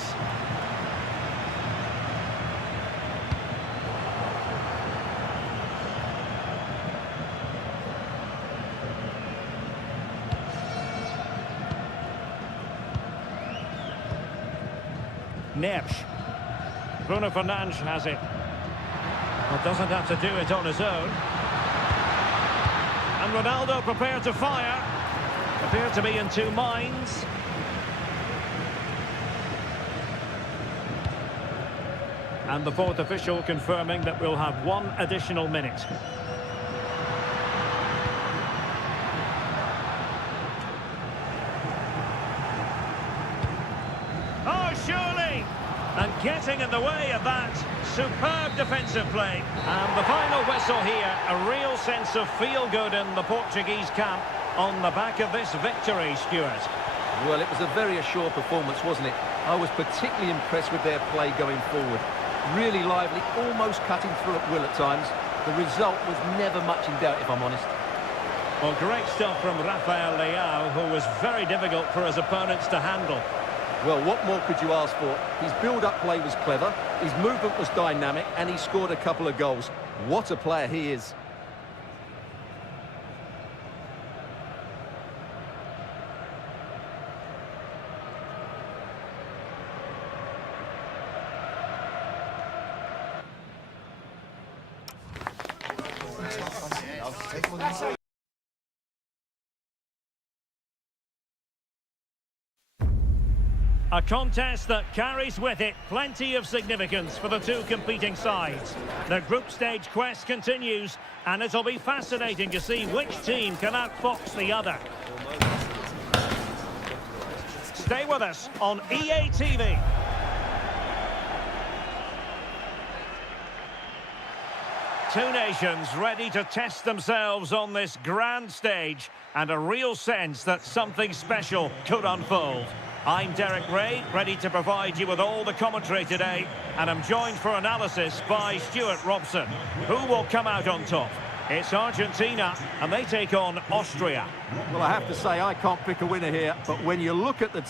Neves. Bruno Fernandes has it. Well, doesn't have to do it on his own. And Ronaldo prepared to fire. Appear to be in two minds. And the fourth official confirming that we'll have one additional minute. Oh, surely! And getting in the way of that superb defensive play. And the final whistle here, a real sense of feel-good in the Portuguese camp on the back of this victory, Stuart. Well, it was a very assured performance, wasn't it? I was particularly impressed with their play going forward. Really lively, almost cutting through at will at times. The result was never much in doubt, if I'm honest. Well, great stuff from Rafael Leao, who was very difficult for his opponents to handle. Well, what more could you ask for? His build-up play was clever, his movement was dynamic, and he scored a couple of goals. What a player he is. A contest that carries with it plenty of significance for the two competing sides. The group stage quest continues, and it'll be fascinating to see which team can outfox the other. Stay with us on EA TV. Two nations ready to test themselves on this grand stage, and a real sense that something special could unfold. I'm Derek Ray, ready to provide you with all the commentary today, and I'm joined for analysis by Stuart Robson. Who will come out on top? It's Argentina, and they take on Austria. Well, I have to say, I can't pick a winner here, but when you look at the